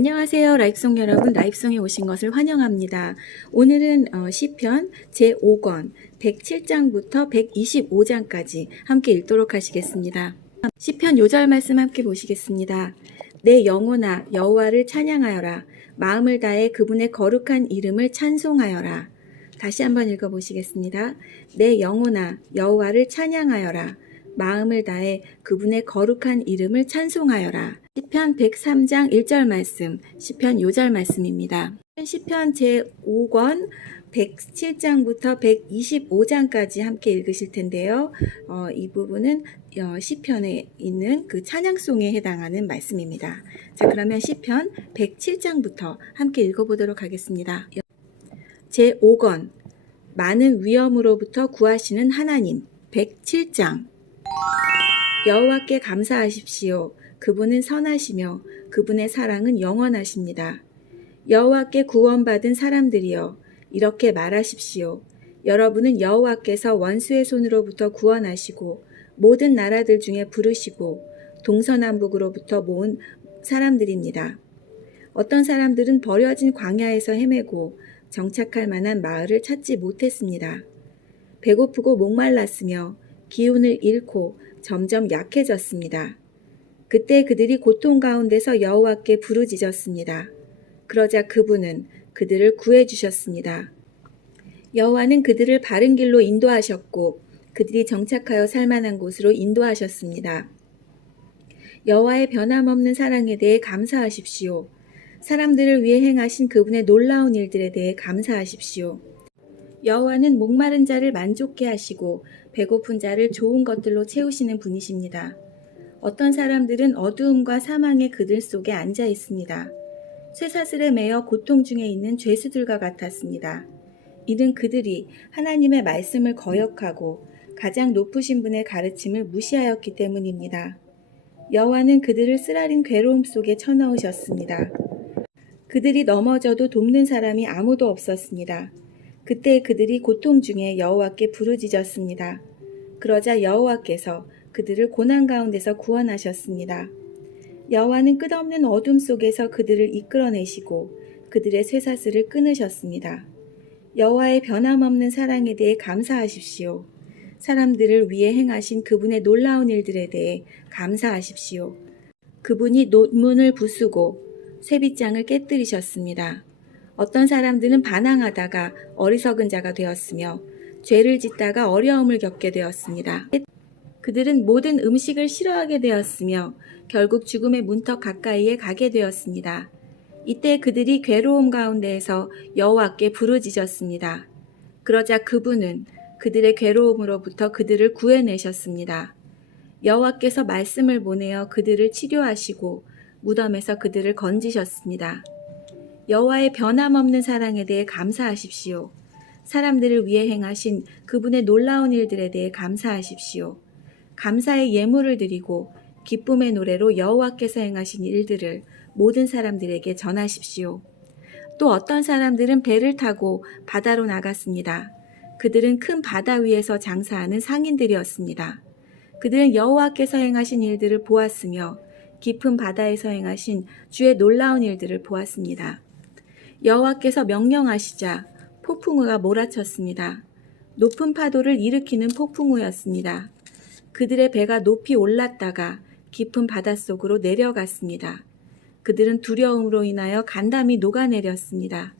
안녕하세요. 라이프송 여러분, 라이프송에 오신 것을 환영합니다. 오늘은 시편 제5권 107장부터 125장까지 함께 읽도록 하시겠습니다. 시편 요절 말씀 함께 보시겠습니다. 내 영혼아 여호와를 찬양하여라. 마음을 다해 그분의 거룩한 이름을 찬송하여라. 다시 한번 읽어보시겠습니다. 내 영혼아 여호와를 찬양하여라. 마음을 다해 그분의 거룩한 이름을 찬송하여라. 시편 103장 1절 말씀, 시편 요절 말씀입니다. 시편 제5권 107장부터 125장까지 함께 읽으실 텐데요. 이 부분은 시편에 있는 그 찬양송에 해당하는 말씀입니다. 자, 그러면 시편 107장부터 함께 읽어보도록 하겠습니다. 제5권 많은 위험으로부터 구하시는 하나님 107장 여호와께 감사하십시오. 그분은 선하시며 그분의 사랑은 영원하십니다. 여호와께 구원받은 사람들이여 이렇게 말하십시오. 여러분은 여호와께서 원수의 손으로부터 구원하시고 모든 나라들 중에 부르시고 동서남북으로부터 모은 사람들입니다. 어떤 사람들은 버려진 광야에서 헤매고 정착할 만한 마을을 찾지 못했습니다. 배고프고 목말랐으며 기운을 잃고 점점 약해졌습니다. 그때 그들이 고통 가운데서 여호와께 부르짖었습니다. 그러자 그분은 그들을 구해주셨습니다. 여호와는 그들을 바른 길로 인도하셨고 그들이 정착하여 살만한 곳으로 인도하셨습니다. 여호와의 변함없는 사랑에 대해 감사하십시오. 사람들을 위해 행하신 그분의 놀라운 일들에 대해 감사하십시오. 여호와는 목마른 자를 만족케 하시고 배고픈 자를 좋은 것들로 채우시는 분이십니다. 어떤 사람들은 어두움과 사망의 그들 속에 앉아 있습니다. 쇠사슬에 매여 고통 중에 있는 죄수들과 같았습니다. 이는 그들이 하나님의 말씀을 거역하고 가장 높으신 분의 가르침을 무시하였기 때문입니다. 여호와는 그들을 쓰라린 괴로움 속에 쳐넣으셨습니다. 그들이 넘어져도 돕는 사람이 아무도 없었습니다. 그때 그들이 고통 중에 여호와께 부르짖었습니다. 그러자 여호와께서 그들을 고난 가운데서 구원하셨습니다. 여호와는 끝없는 어둠 속에서 그들을 이끌어내시고 그들의 쇠사슬을 끊으셨습니다. 여호와의 변함없는 사랑에 대해 감사하십시오. 사람들을 위해 행하신 그분의 놀라운 일들에 대해 감사하십시오. 그분이 논문을 부수고 쇠빗장을 깨뜨리셨습니다. 어떤 사람들은 반항하다가 어리석은 자가 되었으며 죄를 짓다가 어려움을 겪게 되었습니다. 그들은 모든 음식을 싫어하게 되었으며 결국 죽음의 문턱 가까이에 가게 되었습니다. 이때 그들이 괴로움 가운데에서 여호와께 부르짖었습니다. 그러자 그분은 그들의 괴로움으로부터 그들을 구해내셨습니다. 여호와께서 말씀을 보내어 그들을 치료하시고 무덤에서 그들을 건지셨습니다. 여호와의 변함없는 사랑에 대해 감사하십시오. 사람들을 위해 행하신 그분의 놀라운 일들에 대해 감사하십시오. 감사의 예물을 드리고 기쁨의 노래로 여호와께서 행하신 일들을 모든 사람들에게 전하십시오. 또 어떤 사람들은 배를 타고 바다로 나갔습니다. 그들은 큰 바다 위에서 장사하는 상인들이었습니다. 그들은 여호와께서 행하신 일들을 보았으며 깊은 바다에서 행하신 주의 놀라운 일들을 보았습니다. 여호와께서 명령하시자 폭풍우가 몰아쳤습니다. 높은 파도를 일으키는 폭풍우였습니다. 그들의 배가 높이 올랐다가 깊은 바닷속으로 내려갔습니다. 그들은 두려움으로 인하여 간담이 녹아내렸습니다.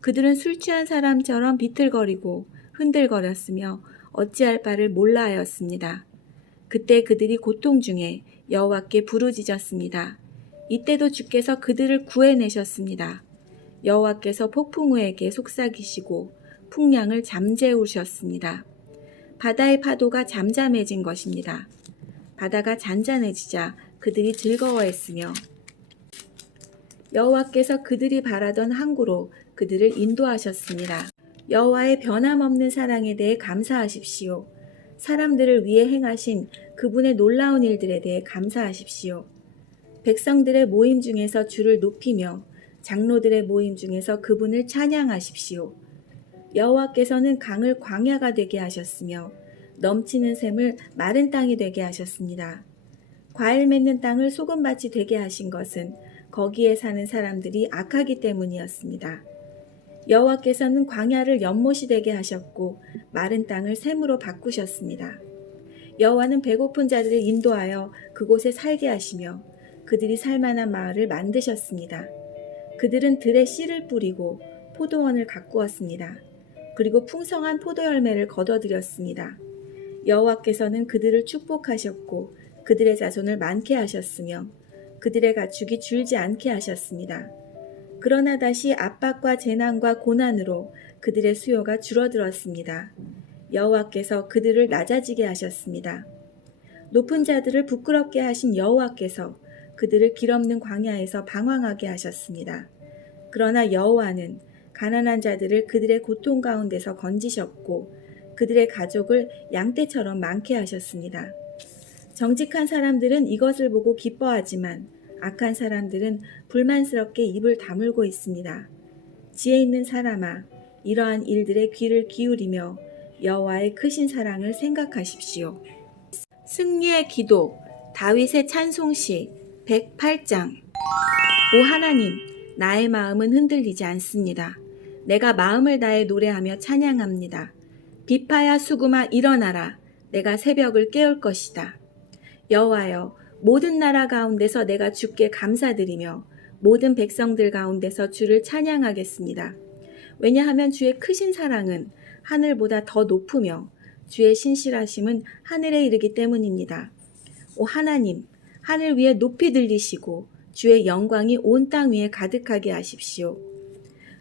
그들은 술 취한 사람처럼 비틀거리고 흔들거렸으며 어찌할 바를 몰라 하였습니다. 그때 그들이 고통 중에 여호와께 부르짖었습니다. 이때도 주께서 그들을 구해내셨습니다. 여호와께서 폭풍우에게 속삭이시고 풍량을 잠재우셨습니다. 바다의 파도가 잠잠해진 것입니다. 바다가 잔잔해지자 그들이 즐거워했으며 여호와께서 그들이 바라던 항구로 그들을 인도하셨습니다. 여호와의 변함없는 사랑에 대해 감사하십시오. 사람들을 위해 행하신 그분의 놀라운 일들에 대해 감사하십시오. 백성들의 모임 중에서 주를 높이며 장로들의 모임 중에서 그분을 찬양하십시오. 여호와께서는 강을 광야가 되게 하셨으며 넘치는 샘을 마른 땅이 되게 하셨습니다. 과일 맺는 땅을 소금밭이 되게 하신 것은 거기에 사는 사람들이 악하기 때문이었습니다. 여호와께서는 광야를 연못이 되게 하셨고 마른 땅을 샘으로 바꾸셨습니다. 여호와는 배고픈 자들을 인도하여 그곳에 살게 하시며 그들이 살만한 마을을 만드셨습니다. 그들은 들에 씨를 뿌리고 포도원을 가꾸었습니다. 그리고 풍성한 포도 열매를 거둬들였습니다. 여호와께서는 그들을 축복하셨고 그들의 자손을 많게 하셨으며 그들의 가축이 줄지 않게 하셨습니다. 그러나 다시 압박과 재난과 고난으로 그들의 수요가 줄어들었습니다. 여호와께서 그들을 낮아지게 하셨습니다. 높은 자들을 부끄럽게 하신 여호와께서 그들을 길없는 광야에서 방황하게 하셨습니다. 그러나 여호와는 가난한 자들을 그들의 고통 가운데서 건지셨고 그들의 가족을 양떼처럼 많게 하셨습니다. 정직한 사람들은 이것을 보고 기뻐하지만 악한 사람들은 불만스럽게 입을 다물고 있습니다. 지혜 있는 사람아, 이러한 일들에 귀를 기울이며 여호와의 크신 사랑을 생각하십시오. 승리의 기도, 다윗의 찬송시 108장. 오 하나님, 나의 마음은 흔들리지 않습니다. 내가 마음을 다해 노래하며 찬양합니다. 비파야 수구마 일어나라. 내가 새벽을 깨울 것이다. 여호와여, 모든 나라 가운데서 내가 주께 감사드리며 모든 백성들 가운데서 주를 찬양하겠습니다. 왜냐하면 주의 크신 사랑은 하늘보다 더 높으며 주의 신실하심은 하늘에 이르기 때문입니다. 오 하나님, 하늘 위에 높이 들리시고 주의 영광이 온 땅 위에 가득하게 하십시오.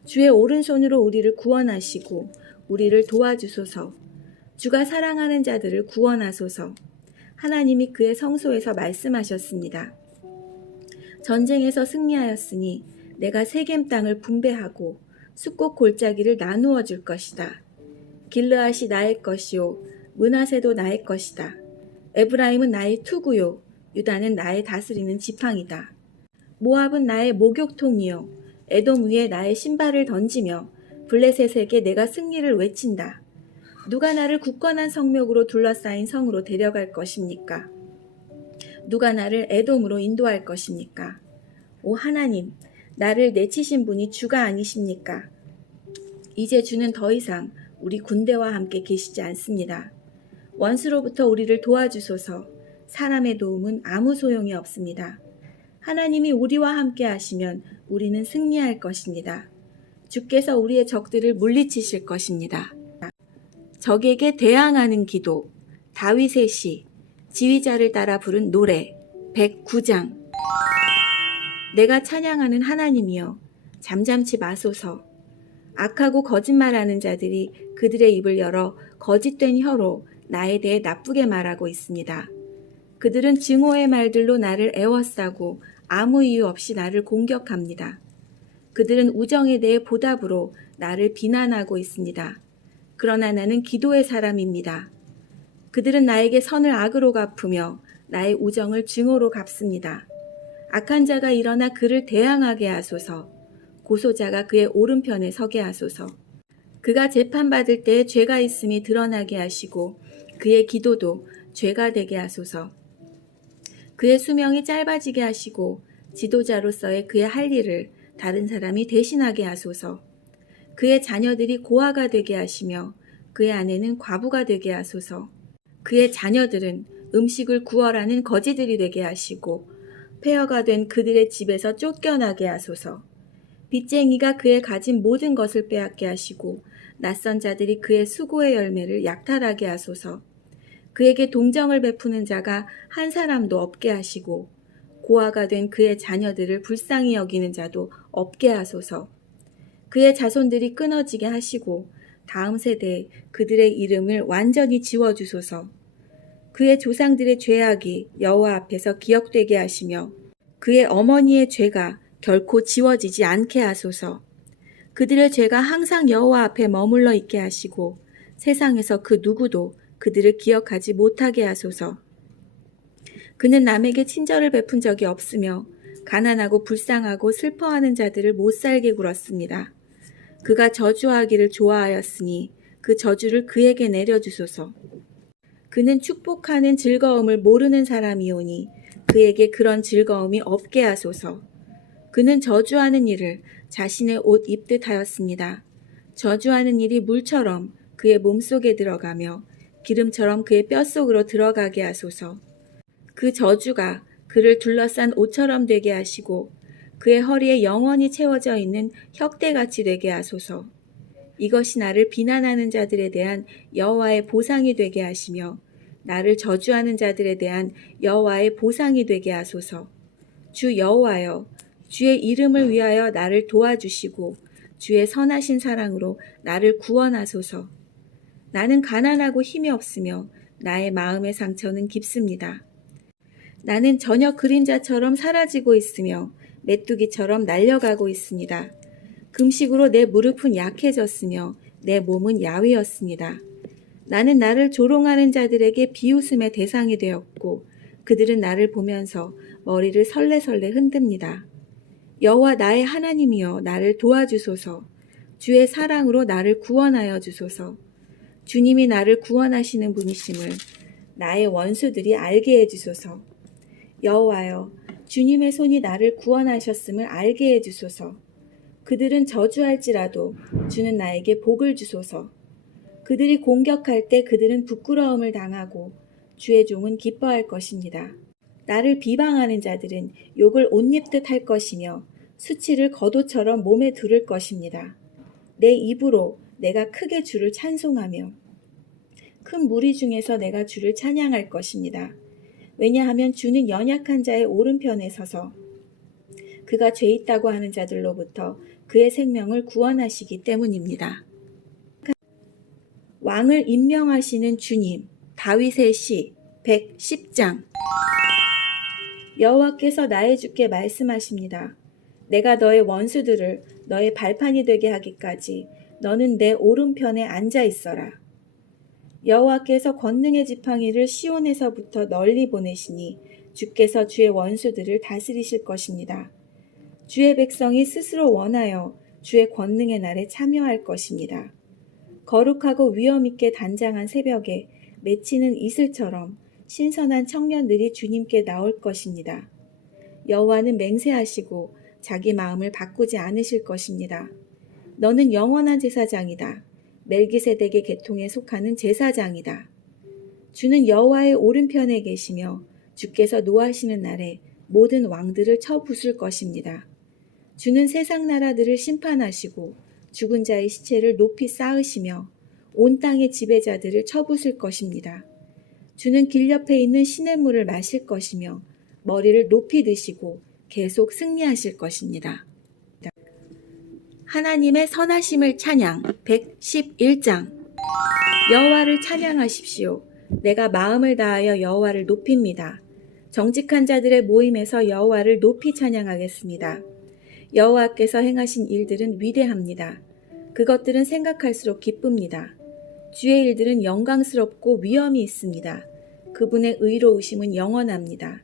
주의 오른손으로 우리를 구원하시고 우리를 도와주소서. 주가 사랑하는 자들을 구원하소서. 하나님이 그의 성소에서 말씀하셨습니다. 전쟁에서 승리하였으니 내가 세겜 땅을 분배하고 숫곳 골짜기를 나누어 줄 것이다. 길르앗이 나의 것이요 므낫세도 나의 것이다. 에브라임은 나의 투구요 유다는 나의 다스리는 지팡이다. 모압은 나의 목욕통이요 에돔 위에 나의 신발을 던지며 블레셋에게 내가 승리를 외친다. 누가 나를 굳건한 성벽으로 둘러싸인 성으로 데려갈 것입니까? 누가 나를 에돔으로 인도할 것입니까? 오 하나님, 나를 내치신 분이 주가 아니십니까? 이제 주는 더 이상 우리 군대와 함께 계시지 않습니다. 원수로부터 우리를 도와주소서. 사람의 도움은 아무 소용이 없습니다. 하나님이 우리와 함께 하시면 우리는 승리할 것입니다. 주께서 우리의 적들을 물리치실 것입니다. 적에게 대항하는 기도, 다윗의 시, 지휘자를 따라 부른 노래, 109장. 내가 찬양하는 하나님이여, 잠잠치 마소서. 악하고 거짓말하는 자들이 그들의 입을 열어 거짓된 혀로 나에 대해 나쁘게 말하고 있습니다. 그들은 증오의 말들로 나를 애워싸고 아무 이유 없이 나를 공격합니다. 그들은 우정에 대해 보답으로 나를 비난하고 있습니다. 그러나 나는 기도의 사람입니다. 그들은 나에게 선을 악으로 갚으며 나의 우정을 증오로 갚습니다. 악한 자가 일어나 그를 대항하게 하소서. 고소자가 그의 오른편에 서게 하소서. 그가 재판받을 때에 죄가 있음이 드러나게 하시고 그의 기도도 죄가 되게 하소서. 그의 수명이 짧아지게 하시고 지도자로서의 그의 할 일을 다른 사람이 대신하게 하소서. 그의 자녀들이 고아가 되게 하시며 그의 아내는 과부가 되게 하소서. 그의 자녀들은 음식을 구걸하는 거지들이 되게 하시고 폐허가 된 그들의 집에서 쫓겨나게 하소서. 빚쟁이가 그의 가진 모든 것을 빼앗게 하시고 낯선 자들이 그의 수고의 열매를 약탈하게 하소서. 그에게 동정을 베푸는 자가 한 사람도 없게 하시고 고아가 된 그의 자녀들을 불쌍히 여기는 자도 없게 하소서. 그의 자손들이 끊어지게 하시고 다음 세대에 그들의 이름을 완전히 지워주소서. 그의 조상들의 죄악이 여호와 앞에서 기억되게 하시며 그의 어머니의 죄가 결코 지워지지 않게 하소서. 그들의 죄가 항상 여호와 앞에 머물러 있게 하시고 세상에서 그 누구도 그들을 기억하지 못하게 하소서. 그는 남에게 친절을 베푼 적이 없으며 가난하고 불쌍하고 슬퍼하는 자들을 못살게 굴었습니다. 그가 저주하기를 좋아하였으니 그 저주를 그에게 내려주소서. 그는 축복하는 즐거움을 모르는 사람이오니 그에게 그런 즐거움이 없게 하소서. 그는 저주하는 일을 자신의 옷 입듯 하였습니다. 저주하는 일이 물처럼 그의 몸속에 들어가며 기름처럼 그의 뼛속으로 들어가게 하소서. 그 저주가 그를 둘러싼 옷처럼 되게 하시고 그의 허리에 영원히 채워져 있는 혁대같이 되게 하소서. 이것이 나를 비난하는 자들에 대한 여호와의 보상이 되게 하시며 나를 저주하는 자들에 대한 여호와의 보상이 되게 하소서. 주 여호와여, 주의 이름을 위하여 나를 도와주시고 주의 선하신 사랑으로 나를 구원하소서. 나는 가난하고 힘이 없으며 나의 마음의 상처는 깊습니다. 나는 저녁 그림자처럼 사라지고 있으며 메뚜기처럼 날려가고 있습니다. 금식으로 내 무릎은 약해졌으며 내 몸은 야위었습니다. 나는 나를 조롱하는 자들에게 비웃음의 대상이 되었고 그들은 나를 보면서 머리를 설레설레 흔듭니다. 여호와 나의 하나님이여 나를 도와주소서. 주의 사랑으로 나를 구원하여 주소서. 주님이 나를 구원하시는 분이심을 나의 원수들이 알게 해주소서. 여호와여, 주님의 손이 나를 구원하셨음을 알게 해주소서. 그들은 저주할지라도 주는 나에게 복을 주소서. 그들이 공격할 때 그들은 부끄러움을 당하고 주의 종은 기뻐할 것입니다. 나를 비방하는 자들은 욕을 옷 입듯 할 것이며 수치를 겉옷처럼 몸에 두를 것입니다. 내 입으로 내가 크게 주를 찬송하며 큰 무리 중에서 내가 주를 찬양할 것입니다. 왜냐하면 주는 연약한 자의 오른편에 서서 그가 죄 있다고 하는 자들로부터 그의 생명을 구원하시기 때문입니다. 왕을 임명하시는 주님, 다윗의 시 110장. 여호와께서 나의 주께 말씀하십니다. 내가 너의 원수들을 너의 발판이 되게 하기까지 너는 내 오른편에 앉아 있어라. 여호와께서 권능의 지팡이를 시온에서부터 널리 보내시니 주께서 주의 원수들을 다스리실 것입니다. 주의 백성이 스스로 원하여 주의 권능의 날에 참여할 것입니다. 거룩하고 위엄있게 단장한 새벽에 맺히는 이슬처럼 신선한 청년들이 주님께 나올 것입니다. 여호와는 맹세하시고 자기 마음을 바꾸지 않으실 것입니다. 너는 영원한 제사장이다. 멜기세덱의 계통에 속하는 제사장이다. 주는 여호와의 오른편에 계시며 주께서 노하시는 날에 모든 왕들을 쳐부술 것입니다. 주는 세상 나라들을 심판하시고 죽은 자의 시체를 높이 쌓으시며 온 땅의 지배자들을 쳐부술 것입니다. 주는 길 옆에 있는 시냇물을 마실 것이며 머리를 높이 드시고 계속 승리하실 것입니다. 하나님의 선하심을 찬양 111장. 여호와를 찬양하십시오. 내가 마음을 다하여 여호와를 높입니다. 정직한 자들의 모임에서 여호와를 높이 찬양하겠습니다. 여호와께서 행하신 일들은 위대합니다. 그것들은 생각할수록 기쁩니다. 주의 일들은 영광스럽고 위엄이 있습니다. 그분의 의로우심은 영원합니다.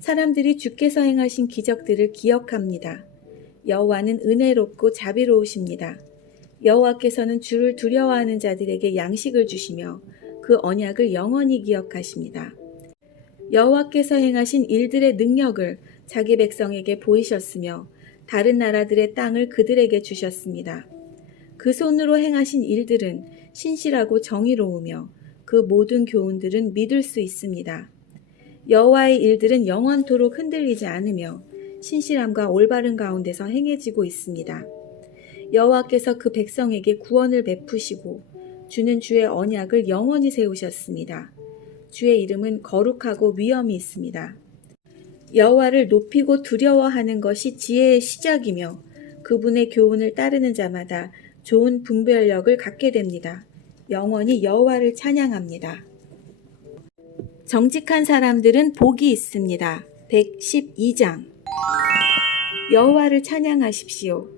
사람들이 주께서 행하신 기적들을 기억합니다. 여호와는 은혜롭고 자비로우십니다. 여호와께서는 주를 두려워하는 자들에게 양식을 주시며 그 언약을 영원히 기억하십니다. 여호와께서 행하신 일들의 능력을 자기 백성에게 보이셨으며 다른 나라들의 땅을 그들에게 주셨습니다. 그 손으로 행하신 일들은 신실하고 정의로우며 그 모든 교훈들은 믿을 수 있습니다. 여호와의 일들은 영원토록 흔들리지 않으며 신실함과 올바른 가운데서 행해지고 있습니다. 여호와께서 그 백성에게 구원을 베푸시고 주는 주의 언약을 영원히 세우셨습니다. 주의 이름은 거룩하고 위엄이 있습니다. 여호와를 높이고 두려워하는 것이 지혜의 시작이며 그분의 교훈을 따르는 자마다 좋은 분별력을 갖게 됩니다. 영원히 여호와를 찬양합니다. 정직한 사람들은 복이 있습니다. 112장. 여호와를 찬양하십시오.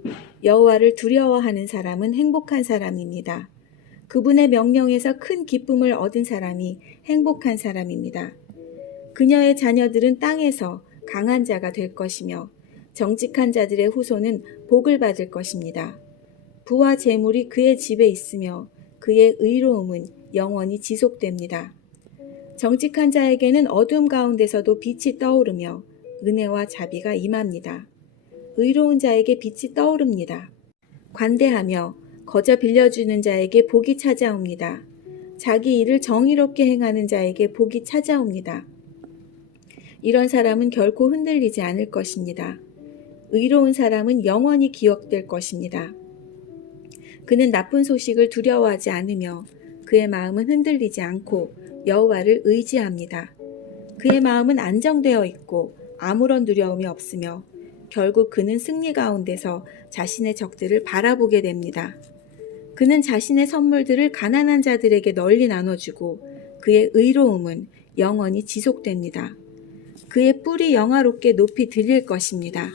여호와를 두려워하는 사람은 행복한 사람입니다. 그분의 명령에서 큰 기쁨을 얻은 사람이 행복한 사람입니다. 그녀의 자녀들은 땅에서 강한 자가 될 것이며 정직한 자들의 후손은 복을 받을 것입니다. 부와 재물이 그의 집에 있으며 그의 의로움은 영원히 지속됩니다. 정직한 자에게는 어둠 가운데서도 빛이 떠오르며 은혜와 자비가 임합니다. 의로운 자에게 빛이 떠오릅니다. 관대하며 거저 빌려주는 자에게 복이 찾아옵니다. 자기 일을 정의롭게 행하는 자에게 복이 찾아옵니다. 이런 사람은 결코 흔들리지 않을 것입니다. 의로운 사람은 영원히 기억될 것입니다. 그는 나쁜 소식을 두려워하지 않으며 그의 마음은 흔들리지 않고 여호와를 의지합니다. 그의 마음은 안정되어 있고 아무런 두려움이 없으며 결국 그는 승리 가운데서 자신의 적들을 바라보게 됩니다. 그는 자신의 선물들을 가난한 자들에게 널리 나눠주고 그의 의로움은 영원히 지속됩니다. 그의 뿔이 영화롭게 높이 들릴 것입니다.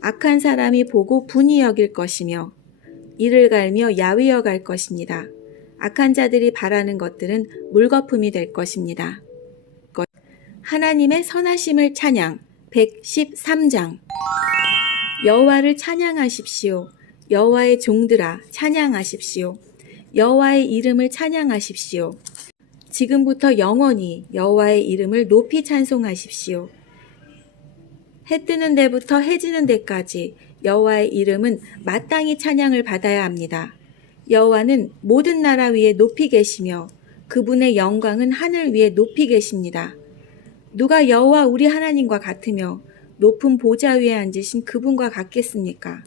악한 사람이 보고 분이 여길 것이며 이를 갈며 야위어 갈 것입니다. 악한 자들이 바라는 것들은 물거품이 될 것입니다. 하나님의 선하심을 찬양 113장 여호와를 찬양하십시오. 여호와의 종들아 찬양하십시오. 여호와의 이름을 찬양하십시오. 지금부터 영원히 여호와의 이름을 높이 찬송하십시오. 해 뜨는 데부터 해 지는 데까지 여호와의 이름은 마땅히 찬양을 받아야 합니다. 여호와는 모든 나라 위에 높이 계시며 그분의 영광은 하늘 위에 높이 계십니다. 누가 여호와 우리 하나님과 같으며 높은 보좌 위에 앉으신 그분과 같겠습니까?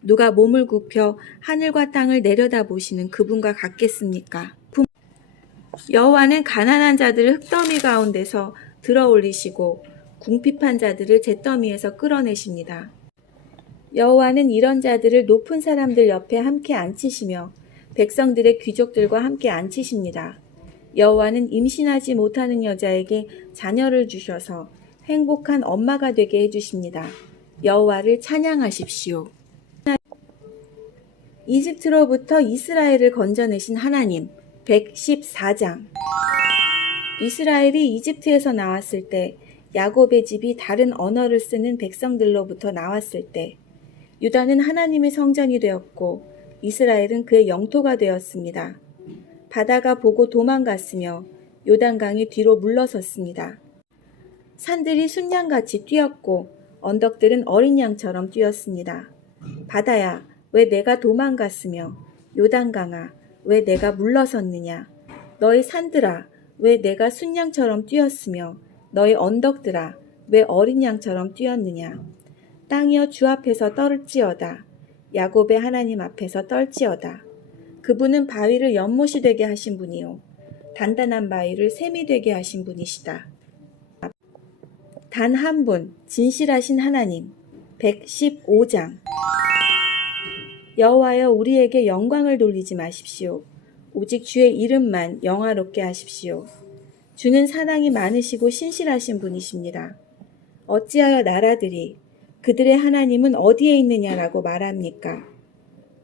누가 몸을 굽혀 하늘과 땅을 내려다보시는 그분과 같겠습니까? 여호와는 가난한 자들을 흙더미 가운데서 들어올리시고 궁핍한 자들을 잿더미에서 끌어내십니다. 여호와는 이런 자들을 높은 사람들 옆에 함께 앉히시며 백성들의 귀족들과 함께 앉히십니다. 여호와는 임신하지 못하는 여자에게 자녀를 주셔서 행복한 엄마가 되게 해주십니다. 여호와를 찬양하십시오. 이집트로부터 이스라엘을 건져내신 하나님 114장 이스라엘이 이집트에서 나왔을 때 야곱의 집이 다른 언어를 쓰는 백성들로부터 나왔을 때 유다는 하나님의 성전이 되었고 이스라엘은 그의 영토가 되었습니다. 바다가 보고 도망갔으며 요단강이 뒤로 물러섰습니다. 산들이 순양같이 뛰었고 언덕들은 어린 양처럼 뛰었습니다. 바다야, 왜 내가 도망갔으며 요단강아, 왜 내가 물러섰느냐? 너희 산들아, 왜 내가 순양처럼 뛰었으며 너희 언덕들아, 왜 어린 양처럼 뛰었느냐? 땅이여 주 앞에서 떨지어다. 야곱의 하나님 앞에서 떨지어다. 그분은 바위를 연못이 되게 하신 분이요 단단한 바위를 샘이 되게 하신 분이시다. 단 한 분, 진실하신 하나님 115장 여호와여 우리에게 영광을 돌리지 마십시오. 오직 주의 이름만 영화롭게 하십시오. 주는 사랑이 많으시고 신실하신 분이십니다. 어찌하여 나라들이 그들의 하나님은 어디에 있느냐라고 말합니까?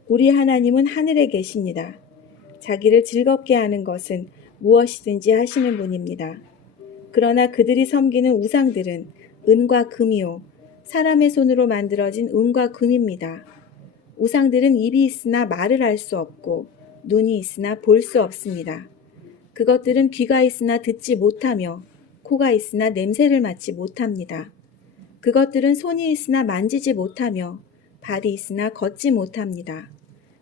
우리 하나님은 하늘에 계십니다. 자기를 즐겁게 하는 것은 무엇이든지 하시는 분입니다. 그러나 그들이 섬기는 우상들은 은과 금이요 사람의 손으로 만들어진 은과 금입니다. 우상들은 입이 있으나 말을 할 수 없고 눈이 있으나 볼 수 없습니다. 그것들은 귀가 있으나 듣지 못하며 코가 있으나 냄새를 맡지 못합니다. 그것들은 손이 있으나 만지지 못하며 발이 있으나 걷지 못합니다.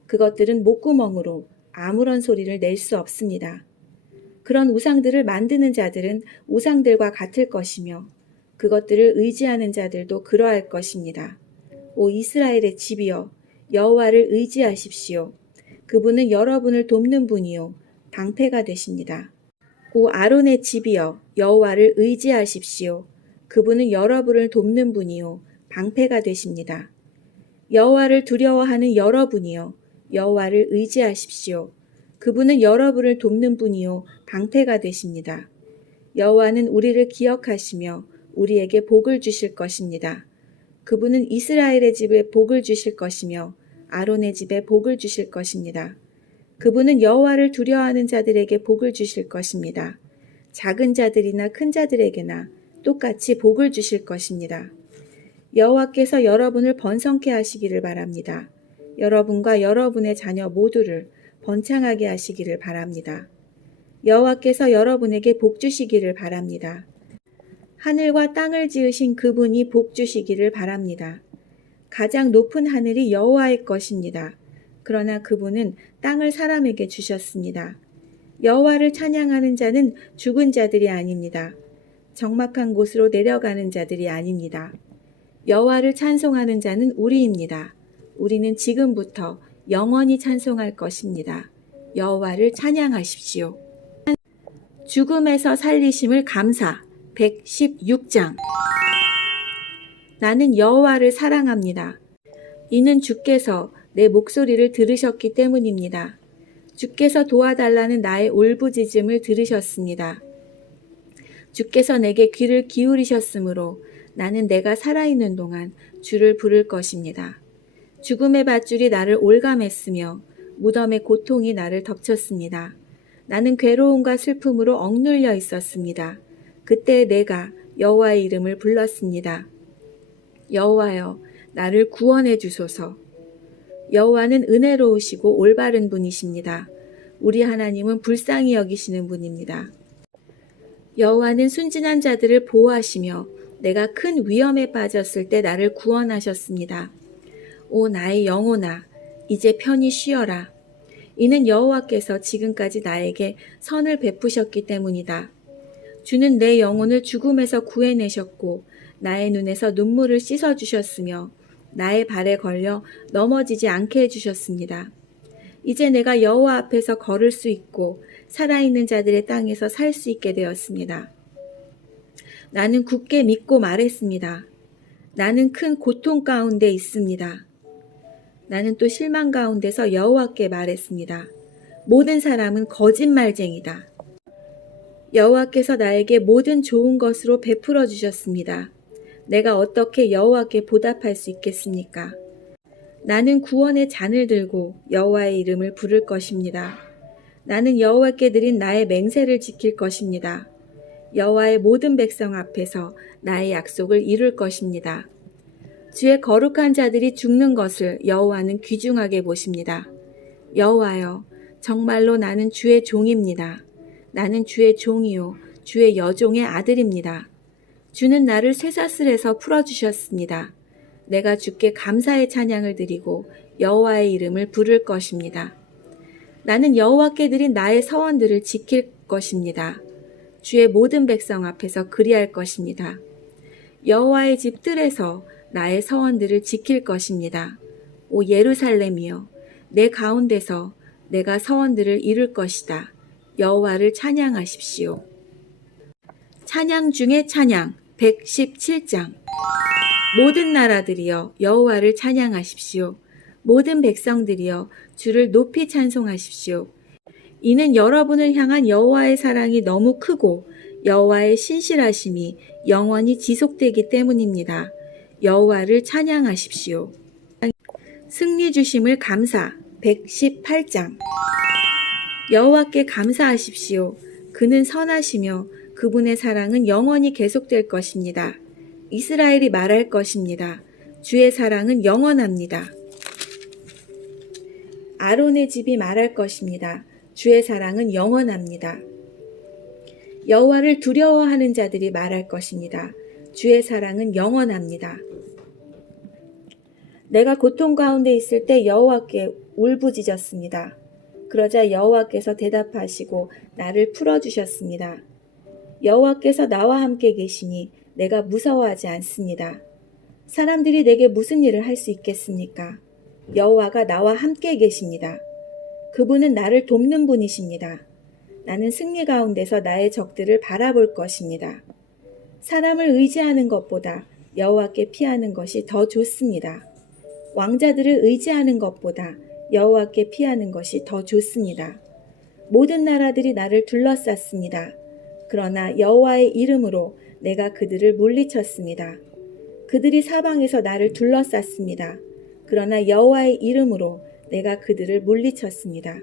그것들은 목구멍으로 아무런 소리를 낼 수 없습니다. 그런 우상들을 만드는 자들은 우상들과 같을 것이며 그것들을 의지하는 자들도 그러할 것입니다. 오 이스라엘의 집이여 여호와를 의지하십시오. 그분은 여러분을 돕는 분이요 방패가 되십니다. 오 아론의 집이여 여호와를 의지하십시오. 그분은 여러분을 돕는 분이요 방패가 되십니다. 여호와를 두려워하는 여러분이여 여호와를 의지하십시오. 그분은 여러분을 돕는 분이요 방패가 되십니다. 여호와는 우리를 기억하시며 우리에게 복을 주실 것입니다. 그분은 이스라엘의 집에 복을 주실 것이며 아론의 집에 복을 주실 것입니다. 그분은 여호와를 두려워하는 자들에게 복을 주실 것입니다. 작은 자들이나 큰 자들에게나 똑같이 복을 주실 것입니다. 여호와께서 여러분을 번성케 하시기를 바랍니다. 여러분과 여러분의 자녀 모두를 번창하게 하시기를 바랍니다. 여호와께서 여러분에게 복 주시기를 바랍니다. 하늘과 땅을 지으신 그분이 복 주시기를 바랍니다. 가장 높은 하늘이 여호와의 것입니다. 그러나 그분은 땅을 사람에게 주셨습니다. 여호와를 찬양하는 자는 죽은 자들이 아닙니다. 적막한 곳으로 내려가는 자들이 아닙니다. 여호와를 찬송하는 자는 우리입니다. 우리는 지금부터 영원히 찬송할 것입니다. 여호와를 찬양하십시오. 죽음에서 살리심을 감사 116장. 나는 여호와를 사랑합니다. 이는 주께서 내 목소리를 들으셨기 때문입니다. 주께서 도와달라는 나의 울부짖음을 들으셨습니다. 주께서 내게 귀를 기울이셨으므로 나는 내가 살아있는 동안 주를 부를 것입니다. 죽음의 밧줄이 나를 올감했으며 무덤의 고통이 나를 덮쳤습니다. 나는 괴로움과 슬픔으로 억눌려 있었습니다. 그때 내가 여호와의 이름을 불렀습니다. 여호와여, 나를 구원해 주소서. 여호와는 은혜로우시고 올바른 분이십니다. 우리 하나님은 불쌍히 여기시는 분입니다. 여호와는 순진한 자들을 보호하시며 내가 큰 위험에 빠졌을 때 나를 구원하셨습니다. 오 나의 영혼아, 이제 편히 쉬어라. 이는 여호와께서 지금까지 나에게 선을 베푸셨기 때문이다. 주는 내 영혼을 죽음에서 구해내셨고 나의 눈에서 눈물을 씻어주셨으며 나의 발에 걸려 넘어지지 않게 해주셨습니다. 이제 내가 여호와 앞에서 걸을 수 있고 살아있는 자들의 땅에서 살 수 있게 되었습니다. 나는 굳게 믿고 말했습니다. 나는 큰 고통 가운데 있습니다. 나는 또 실망 가운데서 여호와께 말했습니다. 모든 사람은 거짓말쟁이다. 여호와께서 나에게 모든 좋은 것으로 베풀어 주셨습니다. 내가 어떻게 여호와께 보답할 수 있겠습니까? 나는 구원의 잔을 들고 여호와의 이름을 부를 것입니다. 나는 여호와께 드린 나의 맹세를 지킬 것입니다. 여호와의 모든 백성 앞에서 나의 약속을 이룰 것입니다. 주의 거룩한 자들이 죽는 것을 여호와는 귀중하게 보십니다. 여호와여, 정말로 나는 주의 종입니다. 나는 주의 종이요 주의 여종의 아들입니다. 주는 나를 쇠사슬에서 풀어주셨습니다. 내가 주께 감사의 찬양을 드리고 여호와의 이름을 부를 것입니다. 나는 여호와께 드린 나의 서원들을 지킬 것입니다. 주의 모든 백성 앞에서 그리할 것입니다. 여호와의 집 뜰에서 나의 서원들을 지킬 것입니다. 오 예루살렘이여, 내 가운데서 내가 서원들을 이룰 것이다. 여호와를 찬양하십시오. 찬양 중에 찬양 117장. 모든 나라들이여 여호와를 찬양하십시오. 모든 백성들이여 주를 높이 찬송하십시오. 이는 여러분을 향한 여호와의 사랑이 너무 크고 여호와의 신실하심이 영원히 지속되기 때문입니다. 여호와를 찬양하십시오. 승리 주심을 감사 118장. 여호와께 감사하십시오. 그는 선하시며 그분의 사랑은 영원히 계속될 것입니다. 이스라엘이 말할 것입니다. 주의 사랑은 영원합니다. 아론의 집이 말할 것입니다. 주의 사랑은 영원합니다. 여호와를 두려워하는 자들이 말할 것입니다. 주의 사랑은 영원합니다. 내가 고통 가운데 있을 때 여호와께 울부짖었습니다. 그러자 여호와께서 대답하시고 나를 풀어주셨습니다. 여호와께서 나와 함께 계시니 내가 무서워하지 않습니다. 사람들이 내게 무슨 일을 할 수 있겠습니까? 여호와가 나와 함께 계십니다. 그분은 나를 돕는 분이십니다. 나는 승리 가운데서 나의 적들을 바라볼 것입니다. 사람을 의지하는 것보다 여호와께 피하는 것이 더 좋습니다. 왕자들을 의지하는 것보다 여호와께 피하는 것이 더 좋습니다. 모든 나라들이 나를 둘러쌌습니다. 그러나 여호와의 이름으로 내가 그들을 물리쳤습니다. 그들이 사방에서 나를 둘러쌌습니다. 그러나 여호와의 이름으로 내가 그들을 물리쳤습니다.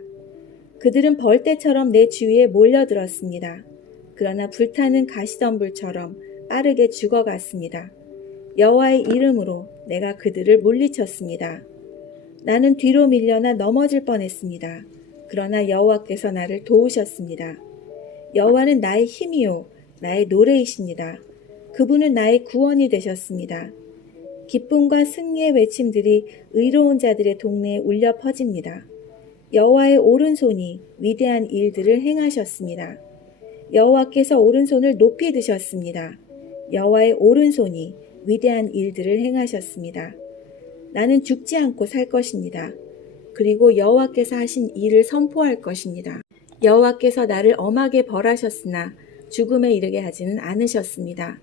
그들은 벌떼처럼 내 주위에 몰려들었습니다. 그러나 불타는 가시덤불처럼 빠르게 죽어갔습니다. 여호와의 이름으로 내가 그들을 물리쳤습니다. 나는 뒤로 밀려나 넘어질 뻔했습니다. 그러나 여호와께서 나를 도우셨습니다. 여호와는 나의 힘이요 나의 노래이십니다. 그분은 나의 구원이 되셨습니다. 기쁨과 승리의 외침들이 의로운 자들의 동네에 울려 퍼집니다. 여호와의 오른손이 위대한 일들을 행하셨습니다. 여호와께서 오른손을 높이 드셨습니다. 여호와의 오른손이 위대한 일들을 행하셨습니다. 나는 죽지 않고 살 것입니다. 그리고 여호와께서 하신 일을 선포할 것입니다. 여호와께서 나를 엄하게 벌하셨으나 죽음에 이르게 하지는 않으셨습니다.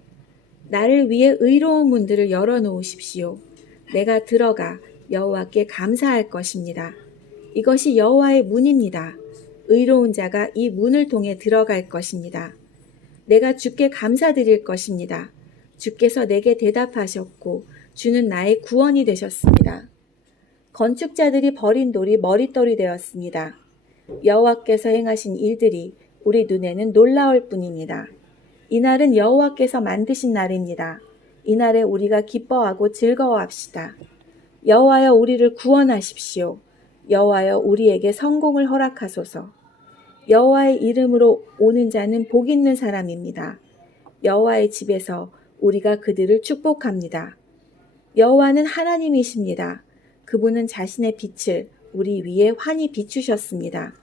나를 위해 의로운 문들을 열어놓으십시오. 내가 들어가 여호와께 감사할 것입니다. 이것이 여호와의 문입니다. 의로운 자가 이 문을 통해 들어갈 것입니다. 내가 주께 감사드릴 것입니다. 주께서 내게 대답하셨고 주는 나의 구원이 되셨습니다. 건축자들이 버린 돌이 머릿돌이 되었습니다. 여호와께서 행하신 일들이 우리 눈에는 놀라울 뿐입니다. 이날은 여호와께서 만드신 날입니다. 이날에 우리가 기뻐하고 즐거워합시다. 여호와여 우리를 구원하십시오. 여호와여 우리에게 성공을 허락하소서. 여호와의 이름으로 오는 자는 복 있는 사람입니다. 여호와의 집에서 우리가 그들을 축복합니다. 여호와는 하나님이십니다. 그분은 자신의 빛을 우리 위에 환히 비추셨습니다.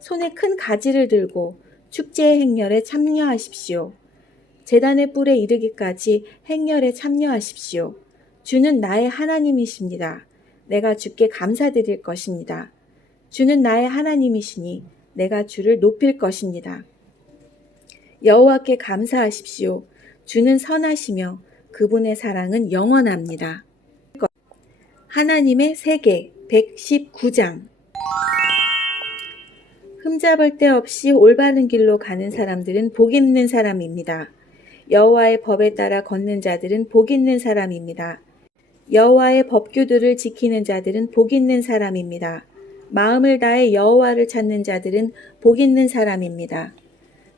손에 큰 가지를 들고 축제의 행렬에 참여하십시오. 제단의 뿔에 이르기까지 행렬에 참여하십시오. 주는 나의 하나님이십니다. 내가 주께 감사드릴 것입니다. 주는 나의 하나님이시니 내가 주를 높일 것입니다. 여호와께 감사하십시오. 주는 선하시며 그분의 사랑은 영원합니다. 하나님의 세계 119장 흠잡을 데 없이 올바른 길로 가는 사람들은 복 있는 사람입니다. 여호와의 법에 따라 걷는 자들은 복 있는 사람입니다. 여호와의 법규들을 지키는 자들은 복 있는 사람입니다. 마음을 다해 여호와를 찾는 자들은 복 있는 사람입니다.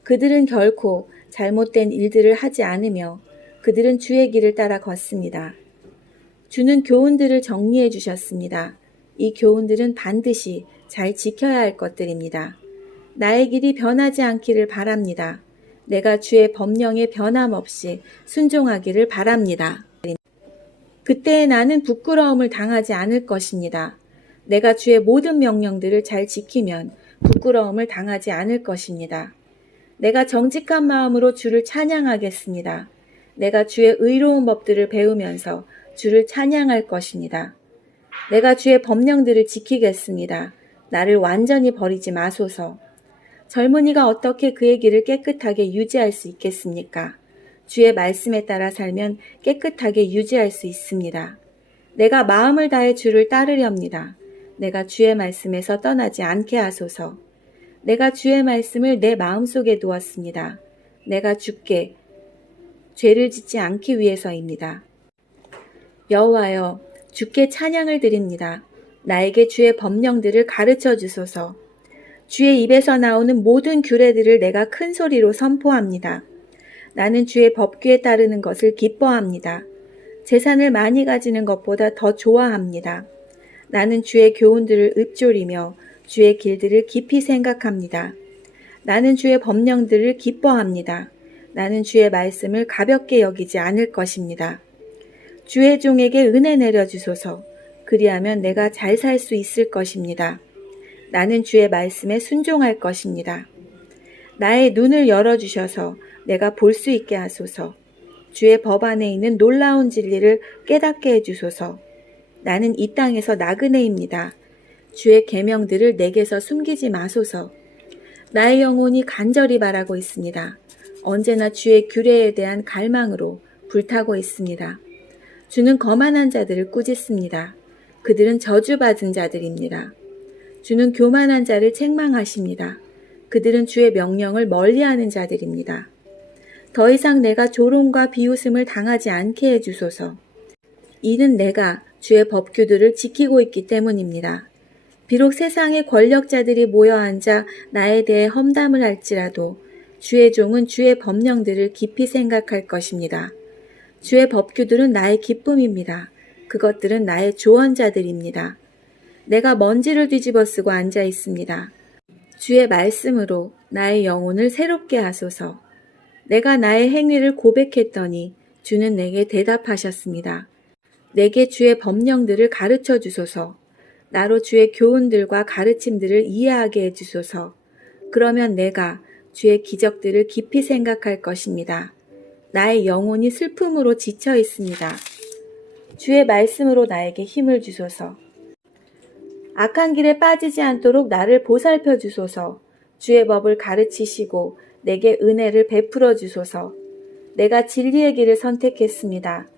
그들은 결코 잘못된 일들을 하지 않으며 그들은 주의 길을 따라 걷습니다. 주는 교훈들을 정리해 주셨습니다. 이 교훈들은 반드시 잘 지켜야 할 것들입니다. 나의 길이 변하지 않기를 바랍니다. 내가 주의 법령에 변함없이 순종하기를 바랍니다. 그때 나는 부끄러움을 당하지 않을 것입니다. 내가 주의 모든 명령들을 잘 지키면 부끄러움을 당하지 않을 것입니다. 내가 정직한 마음으로 주를 찬양하겠습니다. 내가 주의 의로운 법들을 배우면서 주를 찬양할 것입니다. 내가 주의 법령들을 지키겠습니다. 나를 완전히 버리지 마소서. 젊은이가 어떻게 그의 길을 깨끗하게 유지할 수 있겠습니까? 주의 말씀에 따라 살면 깨끗하게 유지할 수 있습니다. 내가 마음을 다해 주를 따르렵니다. 내가 주의 말씀에서 떠나지 않게 하소서. 내가 주의 말씀을 내 마음속에 두었습니다. 내가 주께 죄를 짓지 않기 위해서입니다. 여호와여, 주께 찬양을 드립니다. 나에게 주의 법령들을 가르쳐 주소서. 주의 입에서 나오는 모든 규례들을 내가 큰 소리로 선포합니다. 나는 주의 법규에 따르는 것을 기뻐합니다. 재산을 많이 가지는 것보다 더 좋아합니다. 나는 주의 교훈들을 읊조리며 주의 길들을 깊이 생각합니다. 나는 주의 법령들을 기뻐합니다. 나는 주의 말씀을 가볍게 여기지 않을 것입니다. 주의 종에게 은혜 내려주소서. 그리하면 내가 잘 살 수 있을 것입니다. 나는 주의 말씀에 순종할 것입니다. 나의 눈을 열어주셔서 내가 볼 수 있게 하소서. 주의 법 안에 있는 놀라운 진리를 깨닫게 해주소서. 나는 이 땅에서 나그네입니다. 주의 계명들을 내게서 숨기지 마소서. 나의 영혼이 간절히 바라고 있습니다. 언제나 주의 규례에 대한 갈망으로 불타고 있습니다. 주는 거만한 자들을 꾸짖습니다. 그들은 저주받은 자들입니다. 주는 교만한 자를 책망하십니다. 그들은 주의 명령을 멀리하는 자들입니다. 더 이상 내가 조롱과 비웃음을 당하지 않게 해주소서. 이는 내가 주의 법규들을 지키고 있기 때문입니다. 비록 세상의 권력자들이 모여 앉아 나에 대해 험담을 할지라도 주의 종은 주의 법령들을 깊이 생각할 것입니다. 주의 법규들은 나의 기쁨입니다. 그것들은 나의 조언자들입니다. 내가 먼지를 뒤집어 쓰고 앉아 있습니다. 주의 말씀으로 나의 영혼을 새롭게 하소서. 내가 나의 행위를 고백했더니 주는 내게 대답하셨습니다. 내게 주의 법령들을 가르쳐 주소서. 나로 주의 교훈들과 가르침들을 이해하게 해주소서. 그러면 내가 주의 기적들을 깊이 생각할 것입니다. 나의 영혼이 슬픔으로 지쳐 있습니다. 주의 말씀으로 나에게 힘을 주소서. 악한 길에 빠지지 않도록 나를 보살펴 주소서. 주의 법을 가르치시고 내게 은혜를 베풀어 주소서. 내가 진리의 길을 선택했습니다.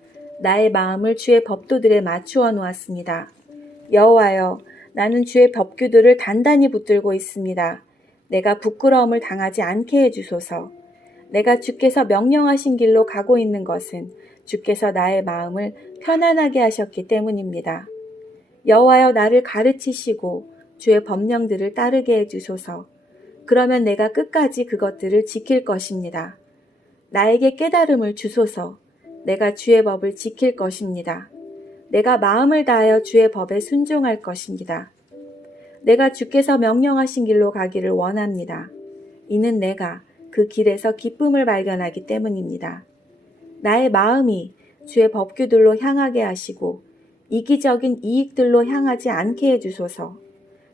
나의 마음을 주의 법도들에 맞추어 놓았습니다. 여호와여, 나는 주의 법규들을 단단히 붙들고 있습니다. 내가 부끄러움을 당하지 않게 해주소서. 내가 주께서 명령하신 길로 가고 있는 것은 주께서 나의 마음을 편안하게 하셨기 때문입니다. 여호와여, 나를 가르치시고 주의 법령들을 따르게 해주소서. 그러면 내가 끝까지 그것들을 지킬 것입니다. 나에게 깨달음을 주소서. 내가 주의 법을 지킬 것입니다. 내가 마음을 다하여 주의 법에 순종할 것입니다. 내가 주께서 명령하신 길로 가기를 원합니다. 이는 내가 그 길에서 기쁨을 발견하기 때문입니다. 나의 마음이 주의 법규들로 향하게 하시고 이기적인 이익들로 향하지 않게 해주소서.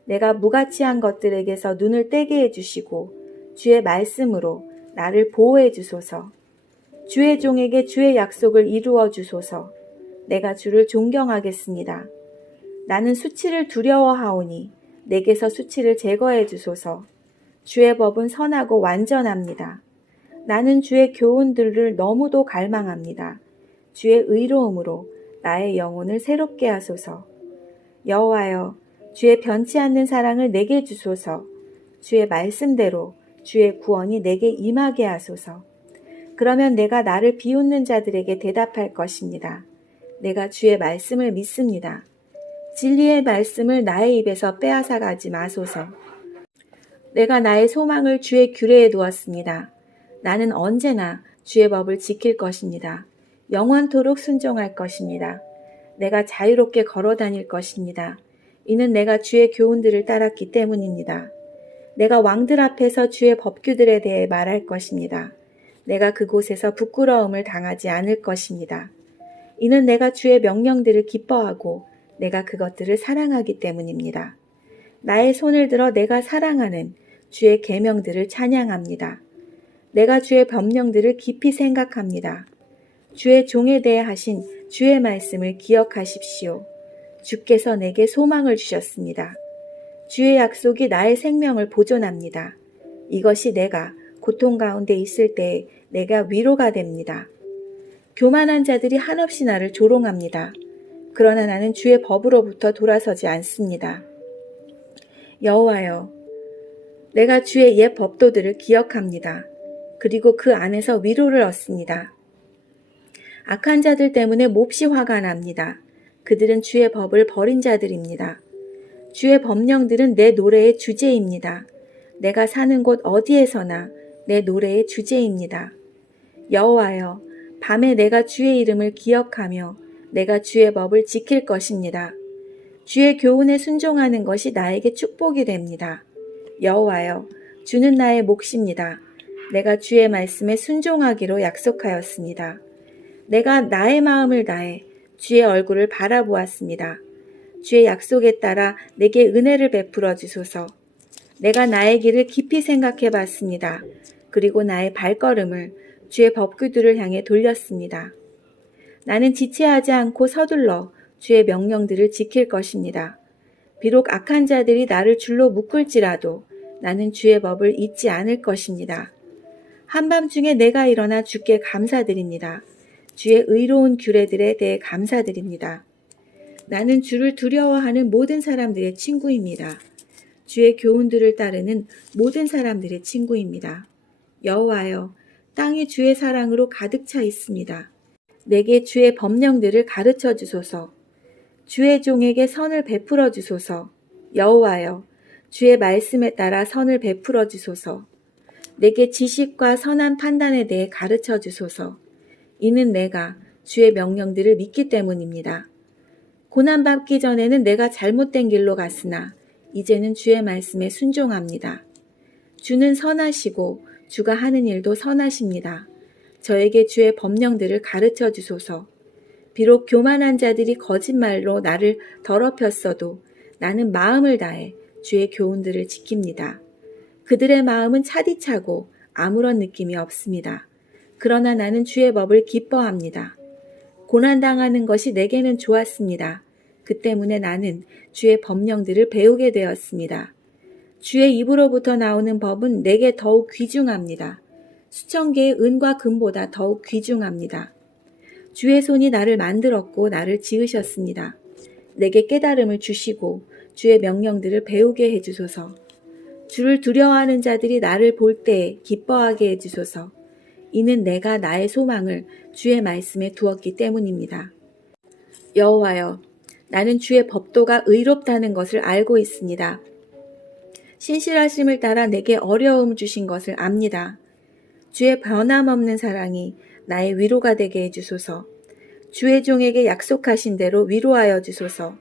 내가 무가치한 것들에게서 눈을 떼게 해주시고 주의 말씀으로 나를 보호해 주소서. 주의 종에게 주의 약속을 이루어 주소서. 내가 주를 존경하겠습니다. 나는 수치를 두려워하오니 내게서 수치를 제거해 주소서. 주의 법은 선하고 완전합니다. 나는 주의 교훈들을 너무도 갈망합니다. 주의 의로움으로 나의 영혼을 새롭게 하소서. 여호와여, 주의 변치 않는 사랑을 내게 주소서. 주의 말씀대로 주의 구원이 내게 임하게 하소서. 그러면 내가 나를 비웃는 자들에게 대답할 것입니다. 내가 주의 말씀을 믿습니다. 진리의 말씀을 나의 입에서 빼앗아가지 마소서. 내가 나의 소망을 주의 규례에 두었습니다. 나는 언제나 주의 법을 지킬 것입니다. 영원토록 순종할 것입니다. 내가 자유롭게 걸어 다닐 것입니다. 이는 내가 주의 교훈들을 따랐기 때문입니다. 내가 왕들 앞에서 주의 법규들에 대해 말할 것입니다. 내가 그곳에서 부끄러움을 당하지 않을 것입니다. 이는 내가 주의 명령들을 기뻐하고 내가 그것들을 사랑하기 때문입니다. 나의 손을 들어 내가 사랑하는 주의 계명들을 찬양합니다. 내가 주의 법령들을 깊이 생각합니다. 주의 종에 대해 하신 주의 말씀을 기억하십시오. 주께서 내게 소망을 주셨습니다. 주의 약속이 나의 생명을 보존합니다. 이것이 내가 고통 가운데 있을 때에 내가 위로가 됩니다. 교만한 자들이 한없이 나를 조롱합니다. 그러나 나는 주의 법으로부터 돌아서지 않습니다. 여호와여, 내가 주의 옛 법도들을 기억합니다. 그리고 그 안에서 위로를 얻습니다. 악한 자들 때문에 몹시 화가 납니다. 그들은 주의 법을 버린 자들입니다. 주의 법령들은 내 노래의 주제입니다. 내가 사는 곳 어디에서나 내 노래의 주제입니다. 여호와여, 밤에 내가 주의 이름을 기억하며 내가 주의 법을 지킬 것입니다. 주의 교훈에 순종하는 것이 나에게 축복이 됩니다. 여호와여, 주는 나의 몫입니다. 내가 주의 말씀에 순종하기로 약속하였습니다. 내가 나의 마음을 다해 주의 얼굴을 바라보았습니다. 주의 약속에 따라 내게 은혜를 베풀어 주소서. 내가 나의 길을 깊이 생각해 봤습니다. 그리고 나의 발걸음을 주의 법규들을 향해 돌렸습니다. 나는 지체하지 않고 서둘러 주의 명령들을 지킬 것입니다. 비록 악한 자들이 나를 줄로 묶을지라도 나는 주의 법을 잊지 않을 것입니다. 한밤중에 내가 일어나 주께 감사드립니다. 주의 의로운 규례들에 대해 감사드립니다. 나는 주를 두려워하는 모든 사람들의 친구입니다. 주의 교훈들을 따르는 모든 사람들의 친구입니다. 여호와여, 땅이 주의 사랑으로 가득 차 있습니다. 내게 주의 법령들을 가르쳐 주소서. 주의 종에게 선을 베풀어 주소서. 여호와여, 주의 말씀에 따라 선을 베풀어 주소서. 내게 지식과 선한 판단에 대해 가르쳐 주소서. 이는 내가 주의 명령들을 믿기 때문입니다. 고난받기 전에는 내가 잘못된 길로 갔으나 이제는 주의 말씀에 순종합니다. 주는 선하시고 주가 하는 일도 선하십니다. 저에게 주의 법령들을 가르쳐 주소서. 비록 교만한 자들이 거짓말로 나를 더럽혔어도 나는 마음을 다해 주의 교훈들을 지킵니다. 그들의 마음은 차디차고 아무런 느낌이 없습니다. 그러나 나는 주의 법을 기뻐합니다. 고난당하는 것이 내게는 좋았습니다. 그 때문에 나는 주의 법령들을 배우게 되었습니다. 주의 입으로부터 나오는 법은 내게 더욱 귀중합니다. 수천 개의 은과 금보다 더욱 귀중합니다. 주의 손이 나를 만들었고 나를 지으셨습니다. 내게 깨달음을 주시고 주의 명령들을 배우게 해주소서. 주를 두려워하는 자들이 나를 볼 때에 기뻐하게 해주소서. 이는 내가 나의 소망을 주의 말씀에 두었기 때문입니다. 여호와여, 나는 주의 법도가 의롭다는 것을 알고 있습니다. 신실하심을 따라 내게 어려움 주신 것을 압니다. 주의 변함없는 사랑이 나의 위로가 되게 해주소서. 주의 종에게 약속하신 대로 위로하여 주소서.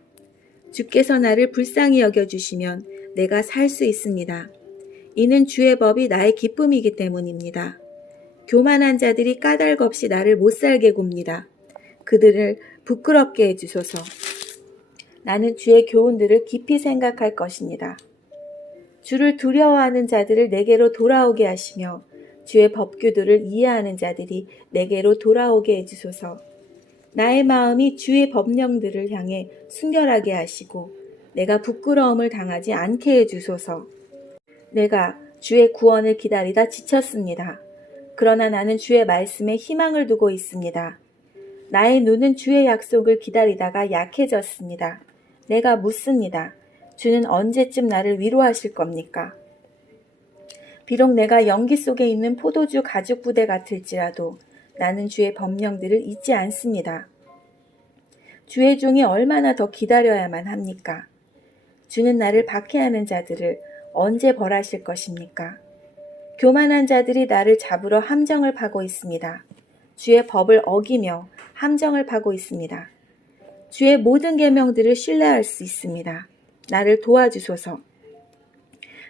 주께서 나를 불쌍히 여겨주시면 내가 살 수 있습니다. 이는 주의 법이 나의 기쁨이기 때문입니다. 교만한 자들이 까닭 없이 나를 못살게 굽니다. 그들을 부끄럽게 해주소서. 나는 주의 교훈들을 깊이 생각할 것입니다. 주를 두려워하는 자들을 내게로 돌아오게 하시며 주의 법규들을 이해하는 자들이 내게로 돌아오게 해주소서. 나의 마음이 주의 법령들을 향해 순결하게 하시고 내가 부끄러움을 당하지 않게 해주소서. 내가 주의 구원을 기다리다 지쳤습니다. 그러나 나는 주의 말씀에 희망을 두고 있습니다. 나의 눈은 주의 약속을 기다리다가 약해졌습니다. 내가 묻습니다. 주는 언제쯤 나를 위로하실 겁니까? 비록 내가 연기 속에 있는 포도주 가죽 부대 같을지라도 나는 주의 법령들을 잊지 않습니다. 주의 종이 얼마나 더 기다려야만 합니까? 주는 나를 박해하는 자들을 언제 벌하실 것입니까? 교만한 자들이 나를 잡으러 함정을 파고 있습니다. 주의 법을 어기며 함정을 파고 있습니다. 주의 모든 계명들을 신뢰할 수 있습니다. 나를 도와주소서.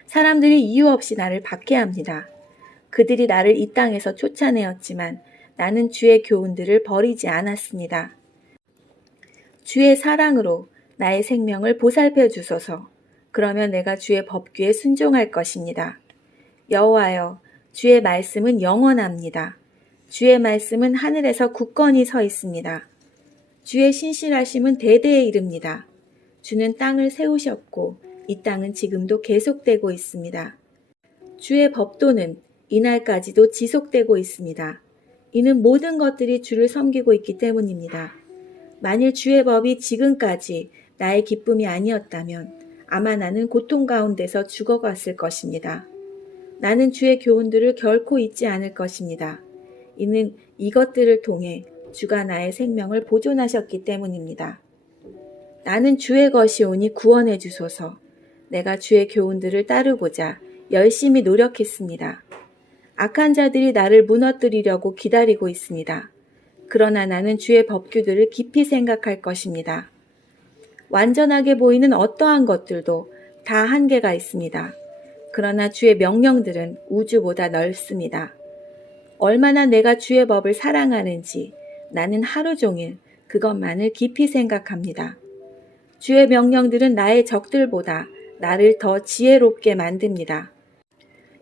사람들이 이유 없이 나를 박해합니다. 그들이 나를 이 땅에서 쫓아내었지만 나는 주의 교훈들을 버리지 않았습니다. 주의 사랑으로 나의 생명을 보살펴 주소서. 그러면 내가 주의 법규에 순종할 것입니다. 여호와여, 주의 말씀은 영원합니다. 주의 말씀은 하늘에서 굳건히 서 있습니다. 주의 신실하심은 대대에 이릅니다. 주는 땅을 세우셨고 이 땅은 지금도 계속되고 있습니다. 주의 법도는 이날까지도 지속되고 있습니다. 이는 모든 것들이 주를 섬기고 있기 때문입니다. 만일 주의 법이 지금까지 나의 기쁨이 아니었다면 아마 나는 고통 가운데서 죽어갔을 것입니다. 나는 주의 교훈들을 결코 잊지 않을 것입니다. 이는 이것들을 통해 주가 나의 생명을 보존하셨기 때문입니다. 나는 주의 것이오니 구원해 주소서. 내가 주의 교훈들을 따르고자 열심히 노력했습니다. 악한 자들이 나를 무너뜨리려고 기다리고 있습니다. 그러나 나는 주의 법규들을 깊이 생각할 것입니다. 완전하게 보이는 어떠한 것들도 다 한계가 있습니다. 그러나 주의 명령들은 우주보다 넓습니다. 얼마나 내가 주의 법을 사랑하는지 나는 하루 종일 그것만을 깊이 생각합니다. 주의 명령들은 나의 적들보다 나를 더 지혜롭게 만듭니다.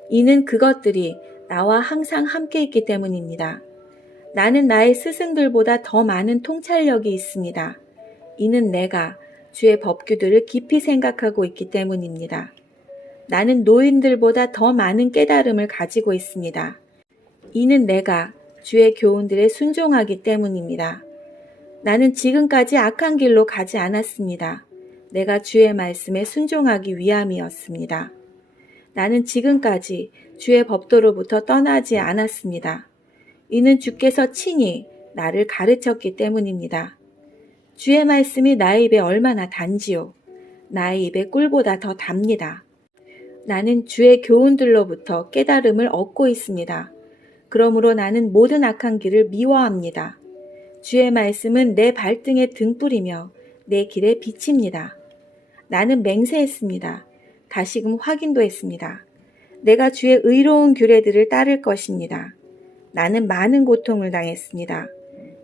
이는 그것들이 나와 항상 함께 있기 때문입니다. 나는 나의 스승들보다 더 많은 통찰력이 있습니다. 이는 내가 주의 법규들을 깊이 생각하고 있기 때문입니다. 나는 노인들보다 더 많은 깨달음을 가지고 있습니다. 이는 내가 주의 교훈들에 순종하기 때문입니다. 나는 지금까지 악한 길로 가지 않았습니다. 내가 주의 말씀에 순종하기 위함이었습니다. 나는 지금까지 주의 법도로부터 떠나지 않았습니다. 이는 주께서 친히 나를 가르쳤기 때문입니다. 주의 말씀이 나의 입에 얼마나 단지요. 나의 입에 꿀보다 더 답니다. 나는 주의 교훈들로부터 깨달음을 얻고 있습니다. 그러므로 나는 모든 악한 길을 미워합니다. 주의 말씀은 내 발등에 등불이며 내 길에 빛입니다. 나는 맹세했습니다. 다시금 확인도 했습니다. 내가 주의 의로운 규례들을 따를 것입니다. 나는 많은 고통을 당했습니다.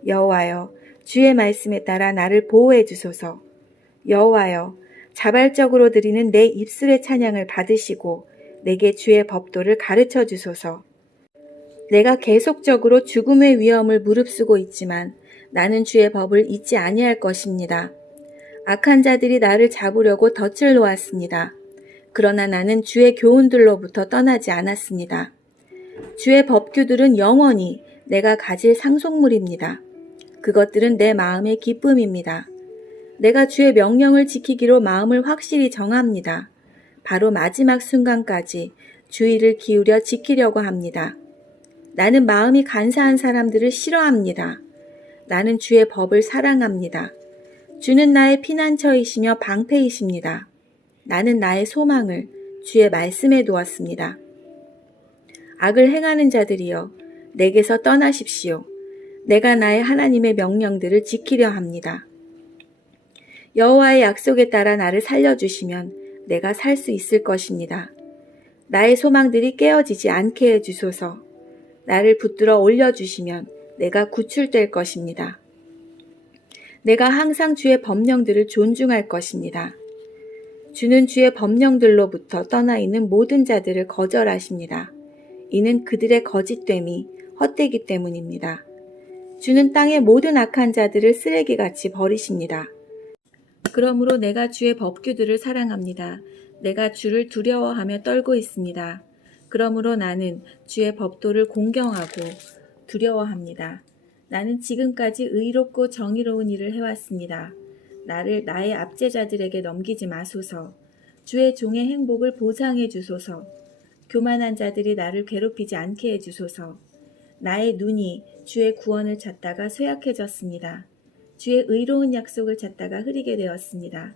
여호와여, 주의 말씀에 따라 나를 보호해 주소서. 여호와여, 자발적으로 드리는 내 입술의 찬양을 받으시고 내게 주의 법도를 가르쳐 주소서. 내가 계속적으로 죽음의 위험을 무릅쓰고 있지만 나는 주의 법을 잊지 아니할 것입니다. 악한 자들이 나를 잡으려고 덫을 놓았습니다. 그러나 나는 주의 교훈들로부터 떠나지 않았습니다. 주의 법규들은 영원히 내가 가질 상속물입니다. 그것들은 내 마음의 기쁨입니다. 내가 주의 명령을 지키기로 마음을 확실히 정합니다. 바로 마지막 순간까지 주의를 기울여 지키려고 합니다. 나는 마음이 간사한 사람들을 싫어합니다. 나는 주의 법을 사랑합니다. 주는 나의 피난처이시며 방패이십니다. 나는 나의 소망을 주의 말씀에 두었습니다. 악을 행하는 자들이여, 내게서 떠나십시오. 내가 나의 하나님의 명령들을 지키려 합니다. 여호와의 약속에 따라 나를 살려주시면 내가 살 수 있을 것입니다. 나의 소망들이 깨어지지 않게 해주소서. 나를 붙들어 올려주시면 내가 구출될 것입니다. 내가 항상 주의 법령들을 존중할 것입니다. 주는 주의 법령들로부터 떠나 있는 모든 자들을 거절하십니다. 이는 그들의 거짓됨이 헛되기 때문입니다. 주는 땅의 모든 악한 자들을 쓰레기같이 버리십니다. 그러므로 내가 주의 법규들을 사랑합니다. 내가 주를 두려워하며 떨고 있습니다. 그러므로 나는 주의 법도를 공경하고 두려워합니다. 나는 지금까지 의롭고 정의로운 일을 해왔습니다. 나를 나의 압제자들에게 넘기지 마소서. 주의 종의 행복을 보상해 주소서. 교만한 자들이 나를 괴롭히지 않게 해주소서. 나의 눈이 주의 구원을 찾다가 쇠약해졌습니다. 주의 의로운 약속을 찾다가 흐리게 되었습니다.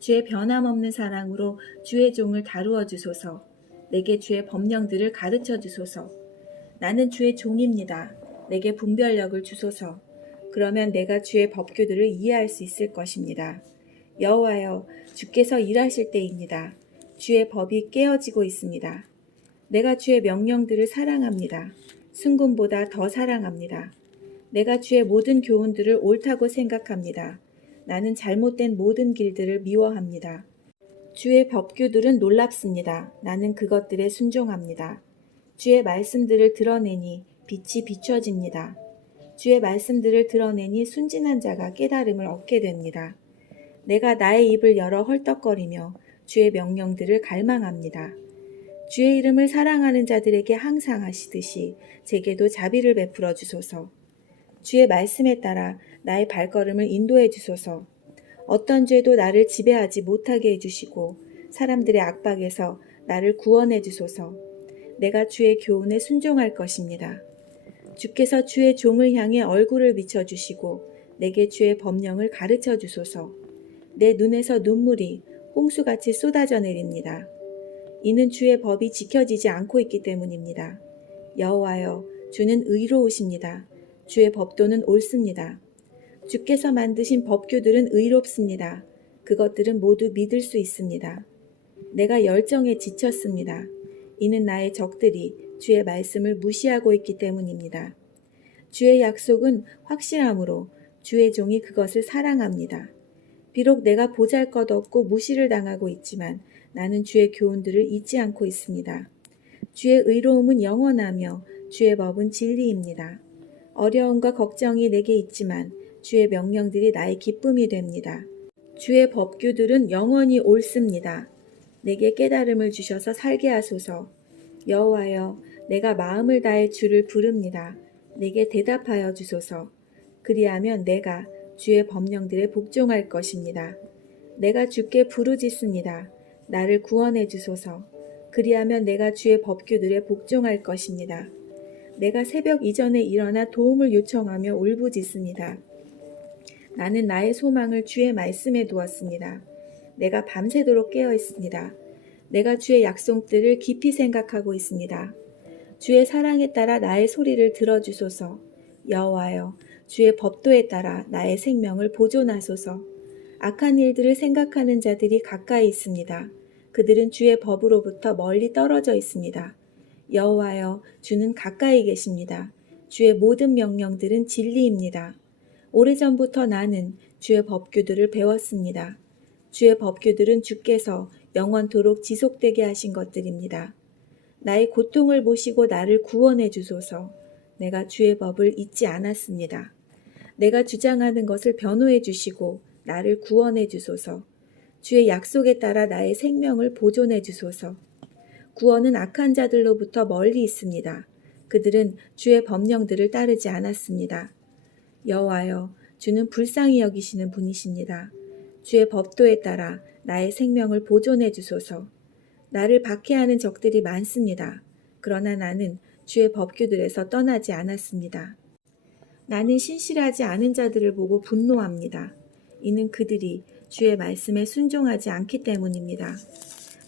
주의 변함없는 사랑으로 주의 종을 다루어 주소서. 내게 주의 법령들을 가르쳐 주소서. 나는 주의 종입니다. 내게 분별력을 주소서. 그러면 내가 주의 법규들을 이해할 수 있을 것입니다. 여호와여, 주께서 일하실 때입니다. 주의 법이 깨어지고 있습니다. 내가 주의 명령들을 사랑합니다. 순금보다 더 사랑합니다. 내가 주의 모든 교훈들을 옳다고 생각합니다. 나는 잘못된 모든 길들을 미워합니다. 주의 법규들은 놀랍습니다. 나는 그것들에 순종합니다. 주의 말씀들을 드러내니 빛이 비춰집니다. 주의 말씀들을 드러내니 순진한 자가 깨달음을 얻게 됩니다. 내가 나의 입을 열어 헐떡거리며 주의 명령들을 갈망합니다. 주의 이름을 사랑하는 자들에게 항상 하시듯이 제게도 자비를 베풀어 주소서. 주의 말씀에 따라 나의 발걸음을 인도해 주소서. 어떤 죄도 나를 지배하지 못하게 해주시고 사람들의 압박에서 나를 구원해 주소서. 내가 주의 교훈에 순종할 것입니다. 주께서 주의 종을 향해 얼굴을 비춰주시고 내게 주의 법령을 가르쳐 주소서. 내 눈에서 눈물이 홍수같이 쏟아져 내립니다. 이는 주의 법이 지켜지지 않고 있기 때문입니다. 여호와여, 주는 의로우십니다. 주의 법도는 옳습니다. 주께서 만드신 법규들은 의롭습니다. 그것들은 모두 믿을 수 있습니다. 내가 열정에 지쳤습니다. 이는 나의 적들이 주의 말씀을 무시하고 있기 때문입니다. 주의 약속은 확실함으로 주의 종이 그것을 사랑합니다. 비록 내가 보잘것없고 무시를 당하고 있지만 나는 주의 교훈들을 잊지 않고 있습니다. 주의 의로움은 영원하며 주의 법은 진리입니다. 어려움과 걱정이 내게 있지만 주의 명령들이 나의 기쁨이 됩니다. 주의 법규들은 영원히 옳습니다. 내게 깨달음을 주셔서 살게 하소서. 여호와여, 내가 마음을 다해 주를 부릅니다. 내게 대답하여 주소서. 그리하면 내가 주의 법령들에 복종할 것입니다. 내가 주께 부르짖습니다. 나를 구원해 주소서. 그리하면 내가 주의 법규들에 복종할 것입니다. 내가 새벽 이전에 일어나 도움을 요청하며 울부짖습니다. 나는 나의 소망을 주의 말씀에 두었습니다. 내가 밤새도록 깨어 있습니다. 내가 주의 약속들을 깊이 생각하고 있습니다. 주의 사랑에 따라 나의 소리를 들어주소서. 여호와여, 주의 법도에 따라 나의 생명을 보존하소서. 악한 일들을 생각하는 자들이 가까이 있습니다. 그들은 주의 법으로부터 멀리 떨어져 있습니다. 여호와여, 주는 가까이 계십니다. 주의 모든 명령들은 진리입니다. 오래전부터 나는 주의 법규들을 배웠습니다. 주의 법규들은 주께서 영원토록 지속되게 하신 것들입니다. 나의 고통을 보시고 나를 구원해 주소서. 내가 주의 법을 잊지 않았습니다. 내가 주장하는 것을 변호해 주시고 나를 구원해 주소서. 주의 약속에 따라 나의 생명을 보존해 주소서. 구원은 악한 자들로부터 멀리 있습니다. 그들은 주의 법령들을 따르지 않았습니다. 여호와여, 주는 불쌍히 여기시는 분이십니다. 주의 법도에 따라 나의 생명을 보존해 주소서. 나를 박해하는 적들이 많습니다. 그러나 나는 주의 법규들에서 떠나지 않았습니다. 나는 신실하지 않은 자들을 보고 분노합니다. 이는 그들이 주의 말씀에 순종하지 않기 때문입니다.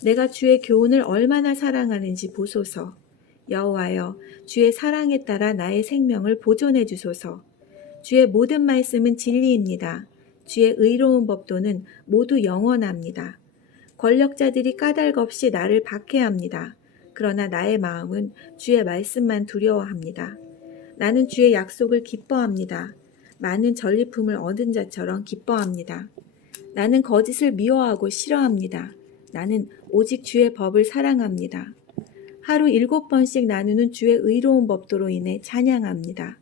내가 주의 교훈을 얼마나 사랑하는지 보소서. 여호와여, 주의 사랑에 따라 나의 생명을 보존해 주소서. 주의 모든 말씀은 진리입니다. 주의 의로운 법도는 모두 영원합니다. 권력자들이 까닭 없이 나를 박해합니다. 그러나 나의 마음은 주의 말씀만 두려워합니다. 나는 주의 약속을 기뻐합니다. 많은 전리품을 얻은 자처럼 기뻐합니다. 나는 거짓을 미워하고 싫어합니다. 나는 오직 주의 법을 사랑합니다. 하루 7번씩 나누는 주의 의로운 법도로 인해 찬양합니다.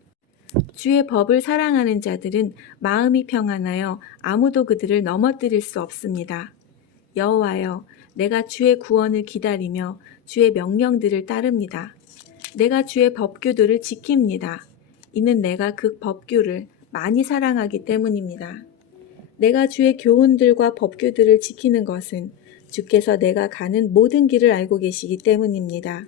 주의 법을 사랑하는 자들은 마음이 평안하여 아무도 그들을 넘어뜨릴 수 없습니다. 여호와여, 내가 주의 구원을 기다리며 주의 명령들을 따릅니다. 내가 주의 법규들을 지킵니다. 이는 내가 그 법규를 많이 사랑하기 때문입니다. 내가 주의 교훈들과 법규들을 지키는 것은 주께서 내가 가는 모든 길을 알고 계시기 때문입니다.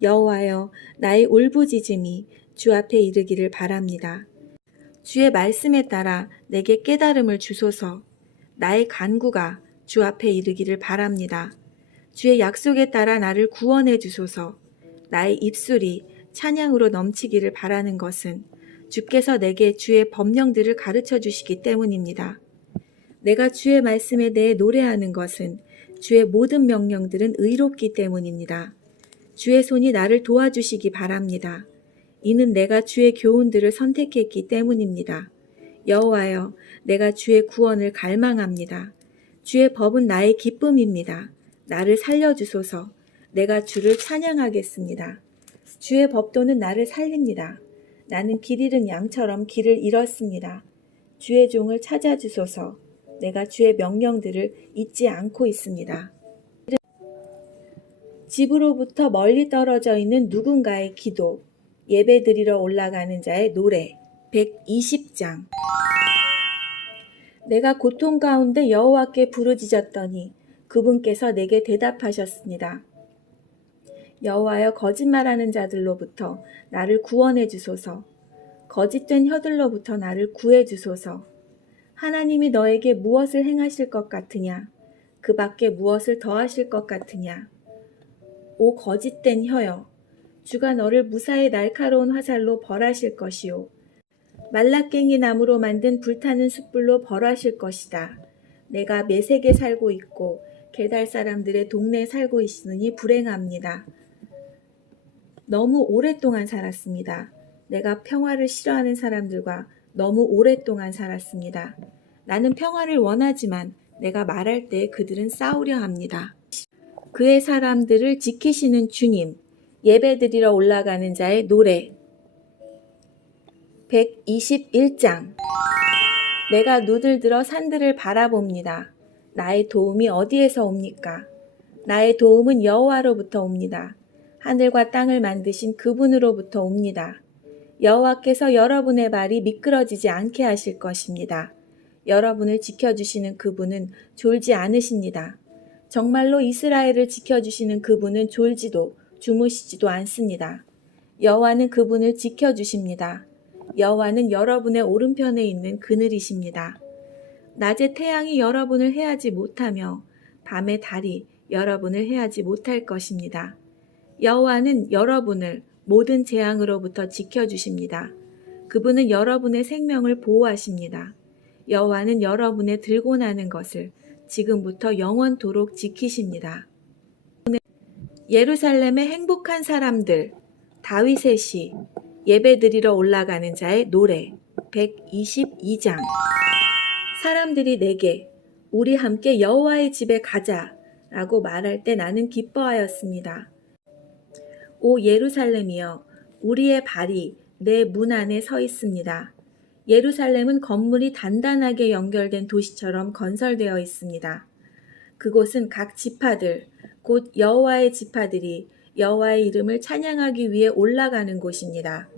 여호와여, 나의 울부짖음이 주 앞에 이르기를 바랍니다. 주의 말씀에 따라 내게 깨달음을 주소서. 나의 간구가 주 앞에 이르기를 바랍니다. 주의 약속에 따라 나를 구원해 주소서. 나의 입술이 찬양으로 넘치기를 바라는 것은 주께서 내게 주의 법령들을 가르쳐 주시기 때문입니다. 내가 주의 말씀에 대해 노래하는 것은 주의 모든 명령들은 의롭기 때문입니다. 주의 손이 나를 도와주시기 바랍니다. 이는 내가 주의 교훈들을 선택했기 때문입니다. 여호와여, 내가 주의 구원을 갈망합니다. 주의 법은 나의 기쁨입니다. 나를 살려주소서. 내가 주를 찬양하겠습니다. 주의 법도는 나를 살립니다. 나는 길 잃은 양처럼 길을 잃었습니다. 주의 종을 찾아주소서. 내가 주의 명령들을 잊지 않고 있습니다. 집으로부터 멀리 떨어져 있는 누군가의 기도, 예배드리러 올라가는 자의 노래, 120장. 내가 고통 가운데 여호와께 부르짖었더니 그분께서 내게 대답하셨습니다. 여호와여, 거짓말하는 자들로부터 나를 구원해 주소서. 거짓된 혀들로부터 나를 구해 주소서. 하나님이 너에게 무엇을 행하실 것 같으냐? 그 밖에 무엇을 더하실 것 같으냐? 오 거짓된 혀여, 주가 너를 무사히 날카로운 화살로 벌하실 것이요 말라깽이 나무로 만든 불타는 숯불로 벌하실 것이다. 내가 메색에 살고 있고 게달 사람들의 동네에 살고 있으니 불행합니다. 너무 오랫동안 살았습니다. 내가 평화를 싫어하는 사람들과 너무 오랫동안 살았습니다. 나는 평화를 원하지만 내가 말할 때 그들은 싸우려 합니다. 그의 사람들을 지키시는 주님, 예배드리러 올라가는 자의 노래, 121장. 내가 눈을 들어 산들을 바라봅니다. 나의 도움이 어디에서 옵니까? 나의 도움은 여호와로부터 옵니다. 하늘과 땅을 만드신 그분으로부터 옵니다. 여호와께서 여러분의 발이 미끄러지지 않게 하실 것입니다. 여러분을 지켜주시는 그분은 졸지 않으십니다. 정말로 이스라엘을 지켜주시는 그분은 졸지도 주무시지도 않습니다. 여호와는 그분을 지켜주십니다. 여호와는 여러분의 오른편에 있는 그늘이십니다. 낮에 태양이 여러분을 해하지 못하며 밤에 달이 여러분을 해하지 못할 것입니다. 여호와는 여러분을 모든 재앙으로부터 지켜주십니다. 그분은 여러분의 생명을 보호하십니다. 여호와는 여러분의 들고 나는 것을 지금부터 영원토록 지키십니다. 예루살렘의 행복한 사람들, 다윗의 시, 예배드리러 올라가는 자의 노래, 122장. 사람들이 내게 우리 함께 여호와의 집에 가자 라고 말할 때 나는 기뻐하였습니다. 오 예루살렘이여, 우리의 발이 내 문 안에 서 있습니다. 예루살렘은 건물이 단단하게 연결된 도시처럼 건설되어 있습니다. 그곳은 각 지파들, 곧 여호와의 지파들이 여호와의 이름을 찬양하기 위해 올라가는 곳입니다.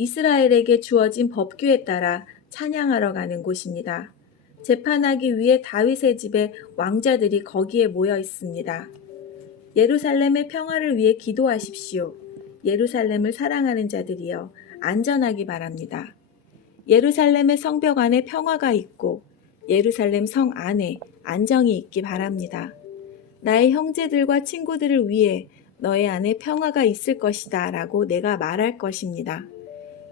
이스라엘에게 주어진 법규에 따라 찬양하러 가는 곳입니다. 재판하기 위해 다윗의 집에 왕자들이 거기에 모여 있습니다. 예루살렘의 평화를 위해 기도하십시오. 예루살렘을 사랑하는 자들이여, 안전하기 바랍니다. 예루살렘의 성벽 안에 평화가 있고 예루살렘 성 안에 안정이 있기 바랍니다. 나의 형제들과 친구들을 위해 너의 안에 평화가 있을 것이다 라고 내가 말할 것입니다.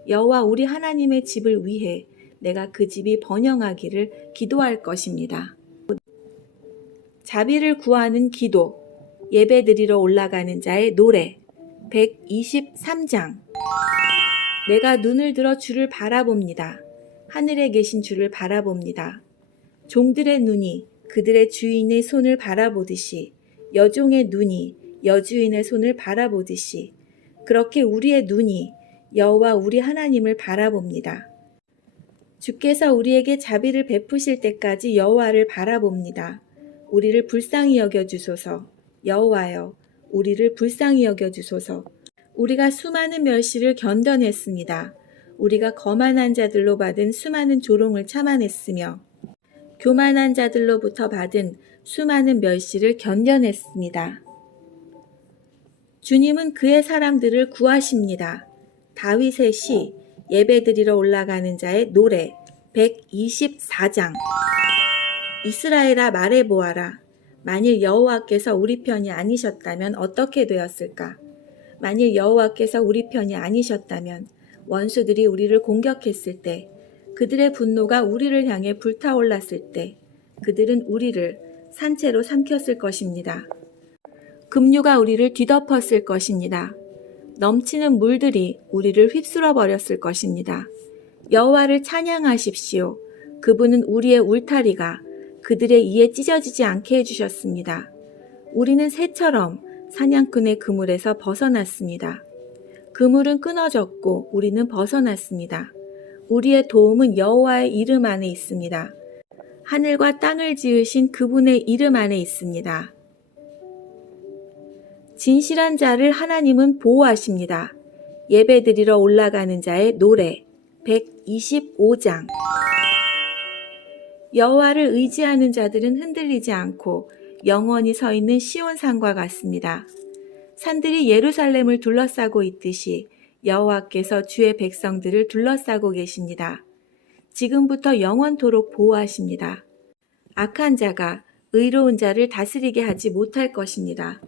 여호와 우리 하나님의 집을 위해 내가 그 집이 번영하기를 기도할 것입니다. 자비를 구하는 기도, 예배드리러 올라가는 자의 노래. 123장. 내가 눈을 들어 주를 바라봅니다. 하늘에 계신 주를 바라봅니다. 종들의 눈이 그들의 주인의 손을 바라보듯이, 여종의 눈이 여주인의 손을 바라보듯이, 그렇게 우리의 눈이 여호와 우리 하나님을 바라봅니다. 주께서 우리에게 자비를 베푸실 때까지 여호와를 바라봅니다. 우리를 불쌍히 여겨주소서. 여호와여, 우리를 불쌍히 여겨주소서. 우리가 수많은 멸시를 견뎌냈습니다. 우리가 거만한 자들로 받은 수많은 조롱을 참아냈으며 교만한 자들로부터 받은 수많은 멸시를 견뎌냈습니다. 주님은 그의 사람들을 구하십니다. 다윗의 시, 예배드리러 올라가는 자의 노래. 124장. 이스라엘아, 말해보아라. 만일 여호와께서 우리 편이 아니셨다면 어떻게 되었을까? 만일 여호와께서 우리 편이 아니셨다면 원수들이 우리를 공격했을 때, 그들의 분노가 우리를 향해 불타올랐을 때 그들은 우리를 산채로 삼켰을 것입니다. 급류가 우리를 뒤덮었을 것입니다. 넘치는 물들이 우리를 휩쓸어 버렸을 것입니다. 여호와를 찬양하십시오. 그분은 우리의 울타리가 그들의 이에 찢어지지 않게 해주셨습니다. 우리는 새처럼 사냥꾼의 그물에서 벗어났습니다. 그물은 끊어졌고 우리는 벗어났습니다. 우리의 도움은 여호와의 이름 안에 있습니다. 하늘과 땅을 지으신 그분의 이름 안에 있습니다. 진실한 자를 하나님은 보호하십니다. 예배드리러 올라가는 자의 노래. 125장. 여호와를 의지하는 자들은 흔들리지 않고 영원히 서 있는 시온산과 같습니다. 산들이 예루살렘을 둘러싸고 있듯이 여호와께서 주의 백성들을 둘러싸고 계십니다. 지금부터 영원토록 보호하십니다. 악한 자가 의로운 자를 다스리게 하지 못할 것입니다.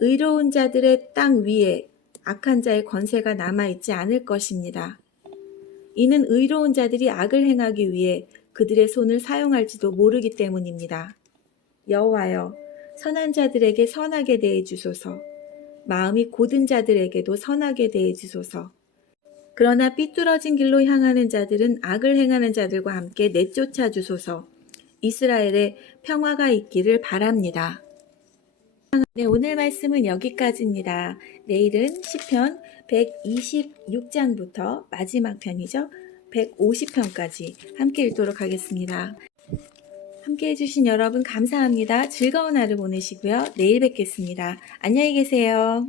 의로운 자들의 땅 위에 악한 자의 권세가 남아있지 않을 것입니다. 이는 의로운 자들이 악을 행하기 위해 그들의 손을 사용할지도 모르기 때문입니다. 여호와여, 선한 자들에게 선하게 대해 주소서. 마음이 곧은 자들에게도 선하게 대해 주소서. 그러나 삐뚤어진 길로 향하는 자들은 악을 행하는 자들과 함께 내쫓아 주소서. 이스라엘에 평화가 있기를 바랍니다. 네, 오늘 말씀은 여기까지입니다. 내일은 시편 126장부터 마지막 편이죠. 150편까지 함께 읽도록 하겠습니다. 함께 해주신 여러분 감사합니다. 즐거운 하루 보내시고요. 내일 뵙겠습니다. 안녕히 계세요.